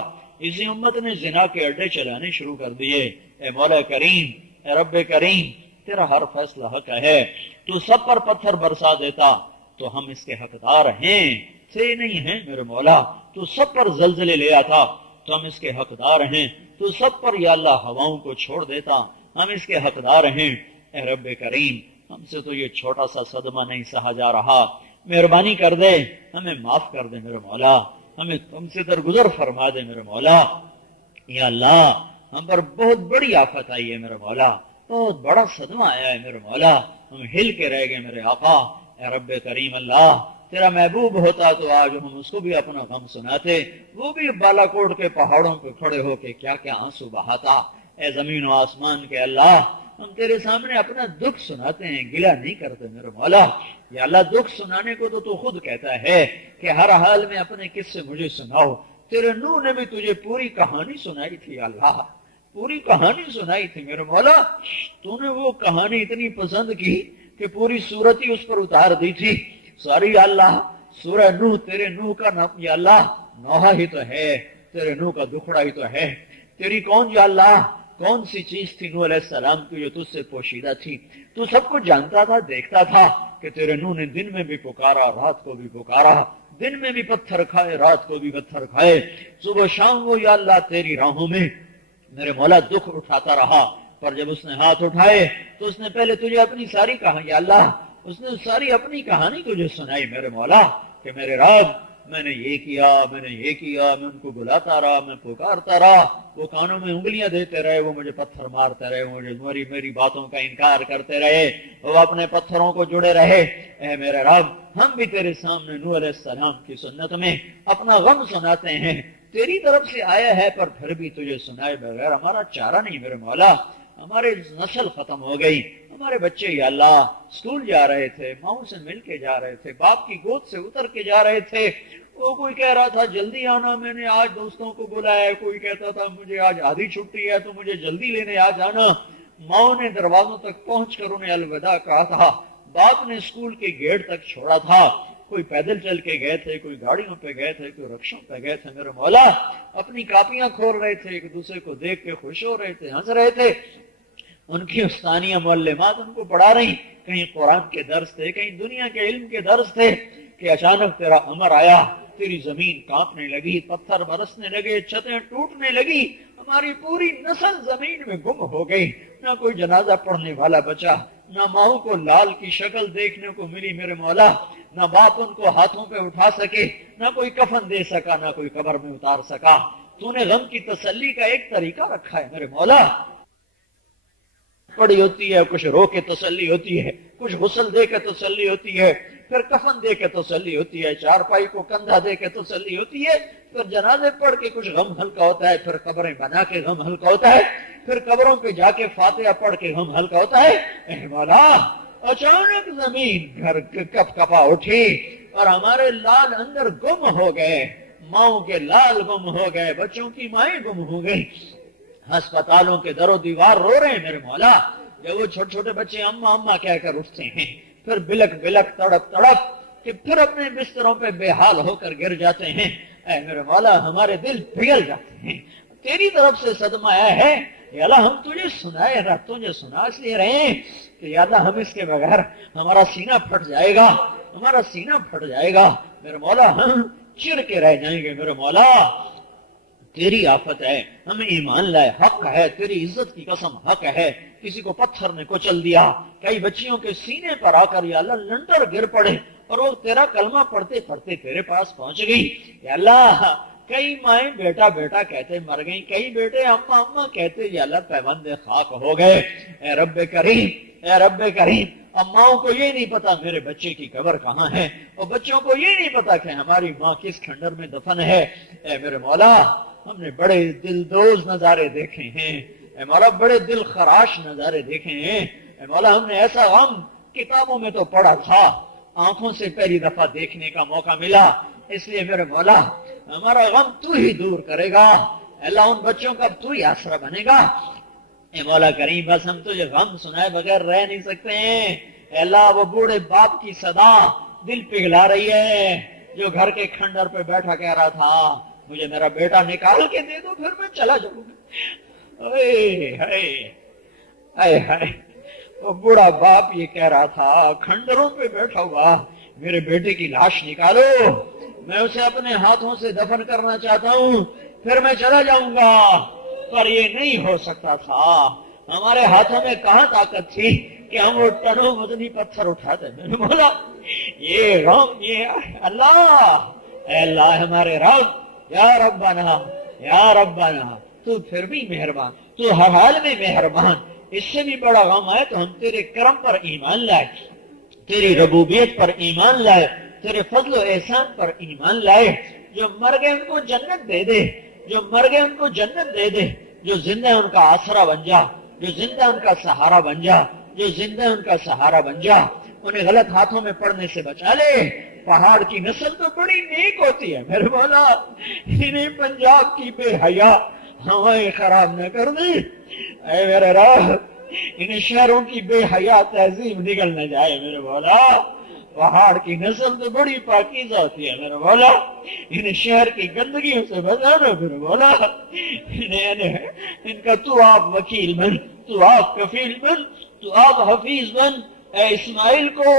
اسی امت نے زنا کے اڈے چلانے شروع کر دیے. اے مولا کریم، اے رب کریم، تیرا ہر فیصلہ حق ہے. تو سب پر پتھر برسا دیتا تو ہم اس کے حقدار ہیں، تھے نہیں ہیں میرے مولا. تو سب پر زلزلے لے آتا تو ہم اس کے حقدار ہیں. تو سب پر یا اللہ ہواؤں کو چھوڑ دیتا، ہم اس کے حقدار ہیں. اے رب کریم، ہم سے تو یہ چھوٹا سا صدمہ نہیں سہا جا رہا. مہربانی کر دے، ہمیں معاف کر دے میرے مولا، ہمیں تم سے درگزر فرما دے میرے مولا۔ یا اللہ ہم پر بہت بڑی آفت آئی ہے میرے مولا، بہت بڑا صدمہ آیا ہے میرے مولا، ہم ہل کے رہ گئے میرے آقا۔ اے رب کریم اللہ، تیرا محبوب ہوتا تو آج ہم اس کو بھی اپنا غم سناتے، وہ بھی بالا کوٹ کے پہاڑوں پہ کھڑے ہو کے کیا کیا آنسو بہاتا۔ اے زمین و آسمان کے اللہ، ہم تیرے سامنے اپنا دکھ سناتے ہیں، گلہ نہیں کرتے میرے مولا۔ یا اللہ دکھ سنانے کو تو خود کہتا ہے کہ ہر حال میں اپنے قصے مجھے سناؤ۔ تیرے نوح نے بھی تجھے پوری کہانی سنائی تھی اللہ، پوری کہانی سنائی تھی میرے مولا، تو نے وہ کہانی اتنی پسند کی کہ پوری صورت ہی اس پر اتار دی تھی ساری۔ یا اللہ سورہ نوح تیرے نوح کا نام یا اللہ نوحہ ہی تو ہے، تیرے نوح کا دکھڑا ہی تو ہے۔ تیری یا اللہ کون سی چیز تھی نوح علیہ السلام کی جو تجھ سے پوشیدہ تھی؟ تو سب کچھ جانتا تھا، دیکھتا تھا کہ تیرے نوح نے دن میں بھی پکارا، رات کو بھی پکارا، دن میں بھی پتھر کھائے، رات کو بھی پتھر کھائے، صبح شام وہ یا اللہ تیری راہوں میں میرے مولا دکھ اٹھاتا رہا۔ پر جب اس نے ہاتھ اٹھائے تو اس نے پہلے تجھے اپنی ساری کہانی یا اللہ اس نے ساری اپنی کہانی تجھے سنائی میرے مولا کہ میرے رب میں نے یہ کیا، میں نے یہ کیا، میں ان کو بلاتا رہا، میں پکارتا رہا، وہ کانوں میں انگلیاں دیتے رہے، وہ مجھے پتھر مارتے رہے، مجھے میری باتوں کا انکار کرتے رہے، وہ اپنے پتھروں کو جڑے رہے۔ اے میرے رب ہم بھی تیرے سامنے نوح علیہ السلام کی سنت میں اپنا غم سناتے ہیں، تیری طرف سے آیا ہے پر پھر بھی تجھے سنائے بغیر ہمارا چارہ نہیں میرے مولا۔ ہمارے نسل ختم ہو گئی، ہمارے بچے یا اللہ اسکول جا رہے تھے، ماؤں سے مل کے جا رہے تھے، باپ کی گود سے اتر کے جا رہے تھے، وہ کوئی کہہ رہا تھا جلدی آنا، میں نے آج دوستوں کو بلایا ہے، کوئی کہتا تھا مجھے آج آدھی چھٹی ہے تو مجھے جلدی لینے آ جانا۔ ماؤں نے دروازوں تک پہنچ کر انہیں الوداع کہا تھا، باپ نے اسکول کے گیٹ تک چھوڑا تھا، کوئی پیدل چل کے گئے تھے، کوئی گاڑیوں پہ گئے تھے، کوئی رکشوں پہ گئے تھے میرے مولا، اپنی کاپیاں کھول رہے تھے، ایک دوسرے کو دیکھ کے خوش ہو رہے تھے، ہنس رہے تھے، ان کی استانیہ معلمات ان کو پڑھا رہی، کہیں قرآن کے درس تھے، کہیں دنیا کے علم کے درس تھے کہ اچانک تیرا امر آیا، تیری زمین کانپنے لگی، پتھر برسنے لگے، چھتیں ٹوٹنے لگی، ہماری پوری نسل زمین میں گم ہو گئی، نہ کوئی جنازہ پڑھنے والا بچا، نہ ماؤں کو لال کی شکل دیکھنے کو ملی میرے مولا، نہ باپ ان کو ہاتھوں پہ اٹھا سکے، نہ کوئی کفن دے سکا، نہ کوئی قبر میں اتار سکا۔ تو نے غم کی تسلی کا ایک طریقہ رکھا ہے میرے مولا، پڑی ہوتی ہے، کچھ رو کے تسلی ہوتی ہے، کچھ غسل دے کے تسلی ہوتی ہے، پھر کفن دے کے تسلی ہوتی ہے، چارپائی کو کندھا دے کے تسلی ہوتی ہے، پھر جنازے پڑھ کے کچھ غم ہلکا ہوتا ہے، پھر قبریں بنا کے غم ہلکا ہوتا ہے، پھر قبروں پہ جا کے فاتحہ پڑھ کے غم ہلکا ہوتا ہے۔ اے مولا اچانک زمین گھر کپ کپا اٹھی اور ہمارے لال اندر گم ہو گئے، ماؤں کے لال گم ہو گئے، بچوں کی مائیں گم ہو گئی، ہسپتالوں کے در و دیوار رو رہے ہیں میرے مولا، جب وہ چھوٹے چھوٹے بچے اماں اماں کہہ کر اٹھتے ہیں، پھر بلک بلک تڑپ تڑپ کہ پھر اپنے بستروں پہ بے حال ہو کر گر جاتے ہیں۔ اے میرے مولا ہمارے دل پگھل جاتے ہیں، تیری طرف سے صدمہ آیا ہے یا اللہ، ہم تجھے سنائے رہا، تجھے سنا اس لیے رہے ہیں کہ یا اللہ ہم اس کے بغیر ہمارا سینہ پھٹ جائے گا، ہمارا سینہ پھٹ جائے گا میرے مولا، ہم چر کے رہ جائیں گے میرے مولا۔ تیری آفت ہے، ہمیں ایمان لائے، حق ہے، تیری عزت کی قسم حق ہے، کسی کو پتھر نے کچل دیا، کئی بچیوں کے سینے پر آ کر یا اللہ لنٹر گر پڑے اور وہ تیرا کلمہ پڑھتے پڑھتے تیرے پاس پہنچ گئی یا اللہ، کئی مائیں بیٹا بیٹا کہتے مر گئیں، کئی بیٹے اماں اماں کہتے یا اللہ پیوند خاک ہو گئے۔ اے رب کریم، اے رب کریم، اماؤں کو یہ نہیں پتا میرے بچے کی قبر کہاں ہے، اور بچوں کو یہ نہیں پتا کہ ہماری ماں کس کھنڈر میں دفن ہے۔ اے میرے مولا ہم نے بڑے دلدوز نظارے دیکھے ہیں، اے مولا بڑے دل خراش نظارے دیکھے ہیں، اے مولا ہم نے ایسا غم کتابوں میں تو پڑھا تھا، آنکھوں سے پہلی دفعہ دیکھنے کا موقع ملا، اس لیے میرے مولا ہمارا غم تو ہی دور کرے گا، اللہ ان بچوں کا تو ہی آسرا بنے گا۔ اے مولا کریم بس ہم تجھے غم سنائے بغیر رہ نہیں سکتے ہیں، اے اللہ وہ بوڑھے باپ کی صدا دل پگھلا رہی ہے جو گھر کے کھنڈر پہ بیٹھا کہہ رہا تھا مجھے میرا بیٹا نکال کے دے دو پھر میں چلا جاؤں گا۔ وہ بوڑھا باپ یہ کہہ رہا تھا کھنڈروں پہ بیٹھا ہوا میرے بیٹے کی لاش نکالو، میں اسے اپنے ہاتھوں سے دفن کرنا چاہتا ہوں پھر میں چلا جاؤں گا، پر یہ نہیں ہو سکتا تھا، ہمارے ہاتھوں میں کہاں طاقت تھی کہ ہم وہ ٹنوں مدنی پتھر اٹھاتے ہیں میرے مولا. یہ غم یہ اللہ، اے اللہ ہمارے رب، یا ربنا یا ربنا، تو پھر بھی مہربان، تو ہر حال میں مہربان. اس سے بھی بڑا غم آئے تو ہم تیرے کرم پر ایمان لائے، تیری ربوبیت پر ایمان لائے، تیرے فضل و احسان پر ایمان لائے. جو مر گئے ان کو جنت دے دے، جو مر گئے ان کو جنت دے دے، جو زندہ ان کا آسرا بن جا، جو زندہ ان کا سہارا بن جا، جو زندہ ان کا سہارا بن جا. انہیں غلط ہاتھوں میں پڑنے سے بچا لے. پہاڑ کی نسل تو بڑی نیک ہوتی ہے میرے مولا، انہیں پنجاب کی بے حیا ہوائیں خراب نہ کر دیں اے میرے رب. انہیں شہروں کی بے حیا تہذیب نکل نہ جائے میرے مولا. پہاڑ کی نسل تو بڑی پاکیزہ ہوتی ہے میرے مولا، انہیں شہر کی گندگیوں سے بچانا میرے مولا. ان کا تو آپ وکیل بن، تو آپ کفیل بن، تو آپ حفیظ بن. اے اسماعیل کو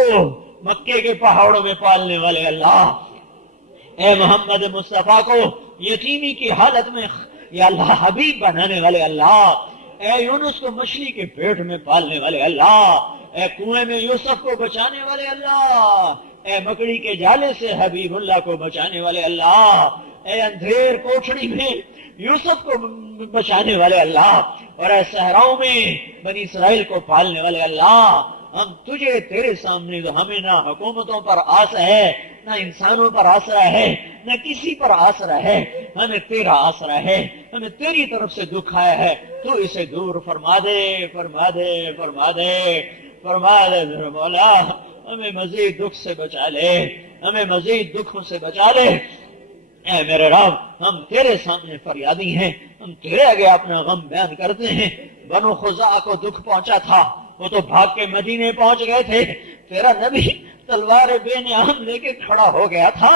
مکے کے پہاڑوں میں پالنے والے اللہ، اے محمد مصطفیٰ کو یتیمی کی حالت میں یا اللہ حبیب بنانے والے اللہ، اے یونس کو مچھلی کے پیٹ میں پالنے والے اللہ، اے کنویں میں یوسف کو بچانے والے اللہ، اے مکڑی کے جالے سے حبیب اللہ کو بچانے والے اللہ، اے اندھیر کوٹھڑی میں یوسف کو بچانے والے اللہ، اور اے صحراؤں میں بنی اسرائیل کو پالنے والے اللہ. ہم تجھے تیرے سامنے تو ہمیں نہ حکومتوں پر آسرا ہے، نہ انسانوں پر آسرا ہے، نہ کسی پر آسرا ہے، ہمیں تیرا آسرا ہے. ہمیں تیری طرف سے دکھ آیا ہے، تو اسے دور فرما دے فرما دے فرما دے فرما دے میرے مولا. ہمیں مزید دکھ سے بچا لے، ہمیں مزید دکھوں سے بچا لے. اے میرے رب ہم تیرے سامنے فریادی ہیں، ہم تیرے آگے اپنا غم بیان کرتے ہیں. بنو خزاعہ کو دکھ پہنچا تھا، وہ تو بھاگ کے مدینے پہنچ گئے تھے. تیرا نبی تلوار بے نام لے کے کھڑا ہو گیا تھا.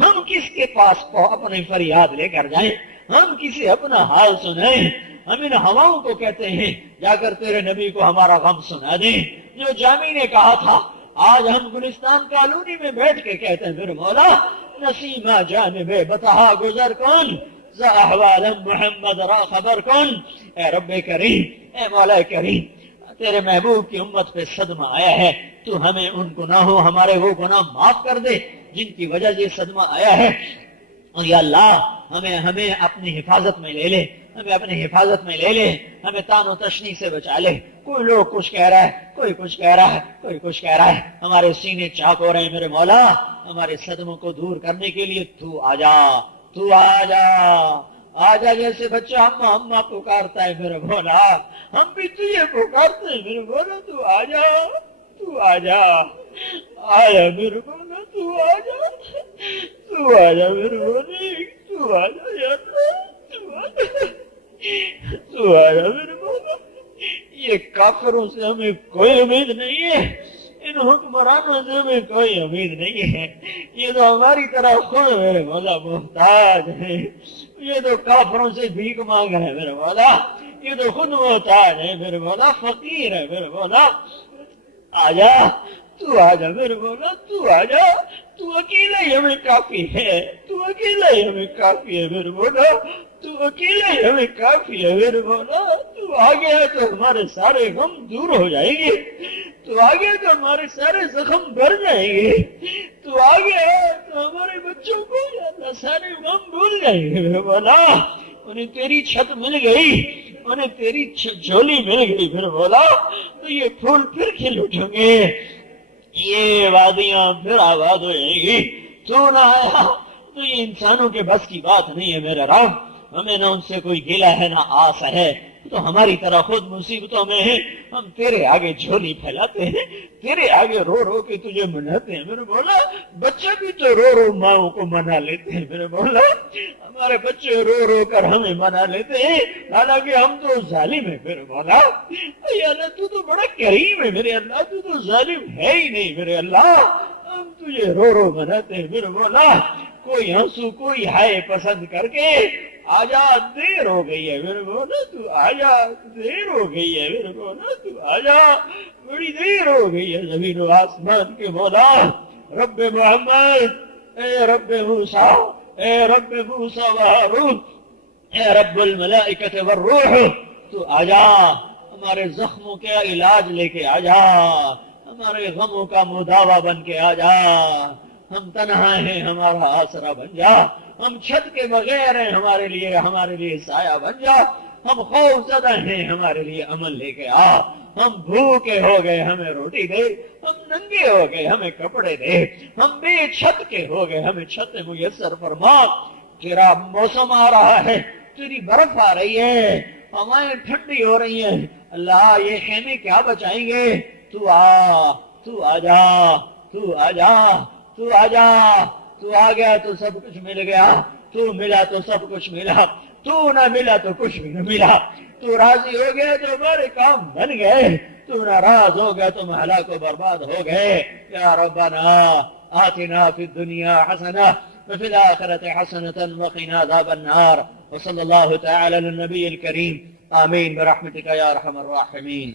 ہم کس کے پاس اپنی فریاد لے کر جائیں؟ ہم کسی اپنا حال سنائیں؟ ہم ان ہواؤں کو کہتے ہیں جا کر تیرے نبی کو ہمارا غم سنا دیں. جو جامی نے کہا تھا آج ہم گلستان کالونی میں بیٹھ کے کہتے ہیں میرے مولا نسیمہ جانب بتا گزر کون احوال محمد را خبر کون. اے رب کریم، اے مولا کریم، تیرے محبوب کی امت پہ صدمہ آیا ہے، تو ہمیں ان گناہوں ہمارے وہ گناہ معاف کر دے جن کی وجہ سے صدمہ آیا ہے. اور یا اللہ ہمیں اپنی حفاظت میں لے لے، ہمیں اپنی حفاظت میں لے لے، ہمیں تان و تشنی سے بچا لے. کوئی لوگ کچھ کہہ رہا ہے، کوئی کچھ کہہ رہا ہے، کوئی کچھ کہہ رہا ہے. ہمارے سینے چاک ہو رہے ہیں میرے مولا. ہمارے صدموں کو دور کرنے کے لیے تو آ جا، تو آ جا، آ جا. جیسے بچہ اماں اماں پکارتا ہے میرے مولا، ہم بھی تجھے پکارتے ہیں میرے مولا. تو آ جا، تو آ جا، آ جا میرے مولا، تو آ جا، تو آ جا میرے مولا، تو آ جا یا اللہ، تو آ جا، تو آ جا میرے مولا. یہ کافروں سے ہمیں کوئی امید نہیں ہے، ان حکمرانوں سے ہمیں کوئی امید نہیں ہے. یہ تو ہماری طرح خود میرے مولا محتاج ہے. یہ تو کافروں سے بھیک مانگ رہے ہیں میرے مولا، یہ تو خود محتاج ہے میرے مولا، فقیر ہے میرے مولا. آ جا، تو آ جا میرے مولا، تو آ جا. تو اکیلا ہی ہمیں کافی ہے، تو اکیلا ہی ہمیں کافی ہے میرے مولا، تو اکیلا ہی ہمیں کافی ہے میرے مولا. تو آ گیا تو ہمارے سارے غم دور ہو جائیں گے، تو آ گیا تو ہمارے سارے زخم بھر جائیں گے، تو آ گیا تو ہمارے بچوں کو سارے غم بھول جائیں گے میرے مولا. انہیں تیری چھت مل گئی، انہیں تیری جھولی مل گئی میرے مولا، تو یہ پھول پھر کھل اٹھیں گے، یہ وادیاں پھر آباد ہو جائیں گی. تو نہ آیا تو یہ انسانوں کے بس کی بات نہیں ہے میرا رب. ہمیں نہ ان سے کوئی گلہ ہے نہ آس ہے، تو ہماری طرح خود مصیبتوں میں ہیں. ہم تیرے آگے جھولی پھیلاتے ہیں، تیرے آگے رو رو کے تجھے مناتے ہیں میرے مولا. بچے بھی تو رو رو ماؤں کو منا لیتے ہیں میرے مولا. ہمارے بچے رو رو کر ہمیں منا لیتے ہیں، حالانکہ ہم تو ظالم ہیں میرے مولا. اے اللہ تو بڑا کریم ہے میرے اللہ، تو ظالم ہے ہی نہیں میرے اللہ. ہم تجھے رو رو مناتے ہیں میرے مولا. کوئی ہنسو کوئی ہائے پسند کر کے آجا دیر ہو گئی ہے میرے مولا، تو آجا دیر ہو گئی ہے میرے مولا، تو آجا بڑی دیر ہو گئی ہے زمین و آسمان کے مولا. رب محمد، اے رب موسیٰ، اے رب موسیٰ و ہارون، اے رب الملائکۃ والروح، تو آجا ہمارے زخموں کے علاج لے کے آ جا، ہمارے غموں کا مداوا بن کے آ جا، ہم تنہا ہیں ہمارا آسرا بن جا، ہم چھت کے بغیر ہیں ہمارے لیے سایہ بن جا، ہم خوف زدہ ہیں ہمارے لیے عمل لے کے آ، ہم بھوکے ہو گئے ہمیں روٹی دے، ہم ننگے ہو گئے ہمیں کپڑے دے، ہم بے چھت کے ہو گئے ہمیں چھت میسر فرما۔ تیرا موسم آ رہا ہے، تیری برف آ رہی ہے، ہوائیں ٹھنڈی ہو رہی ہیں، اللہ یہ خیمے کیا بچائیں گے؟ تو آ جا، تو آ جا، تو آ جا، تو آ گیا تو سب کچھ مل گیا، تو ملا تو سب کچھ ملا، تو نہ ملا تو کچھ بھی نہ ملا، تو راضی ہو گیا تو ہمارے کام بن گئے، تو ناراض ہو گیا تو ہلاک و برباد ہو گئے۔ یا ربنا آتنا فی الدنیا حسنہ وفی الآخرۃ حسنۃ وقنا عذاب النار، وصلی اللہ تعالی علی النبی الکریم، آمین برحمتک یا ارحم الراحمین۔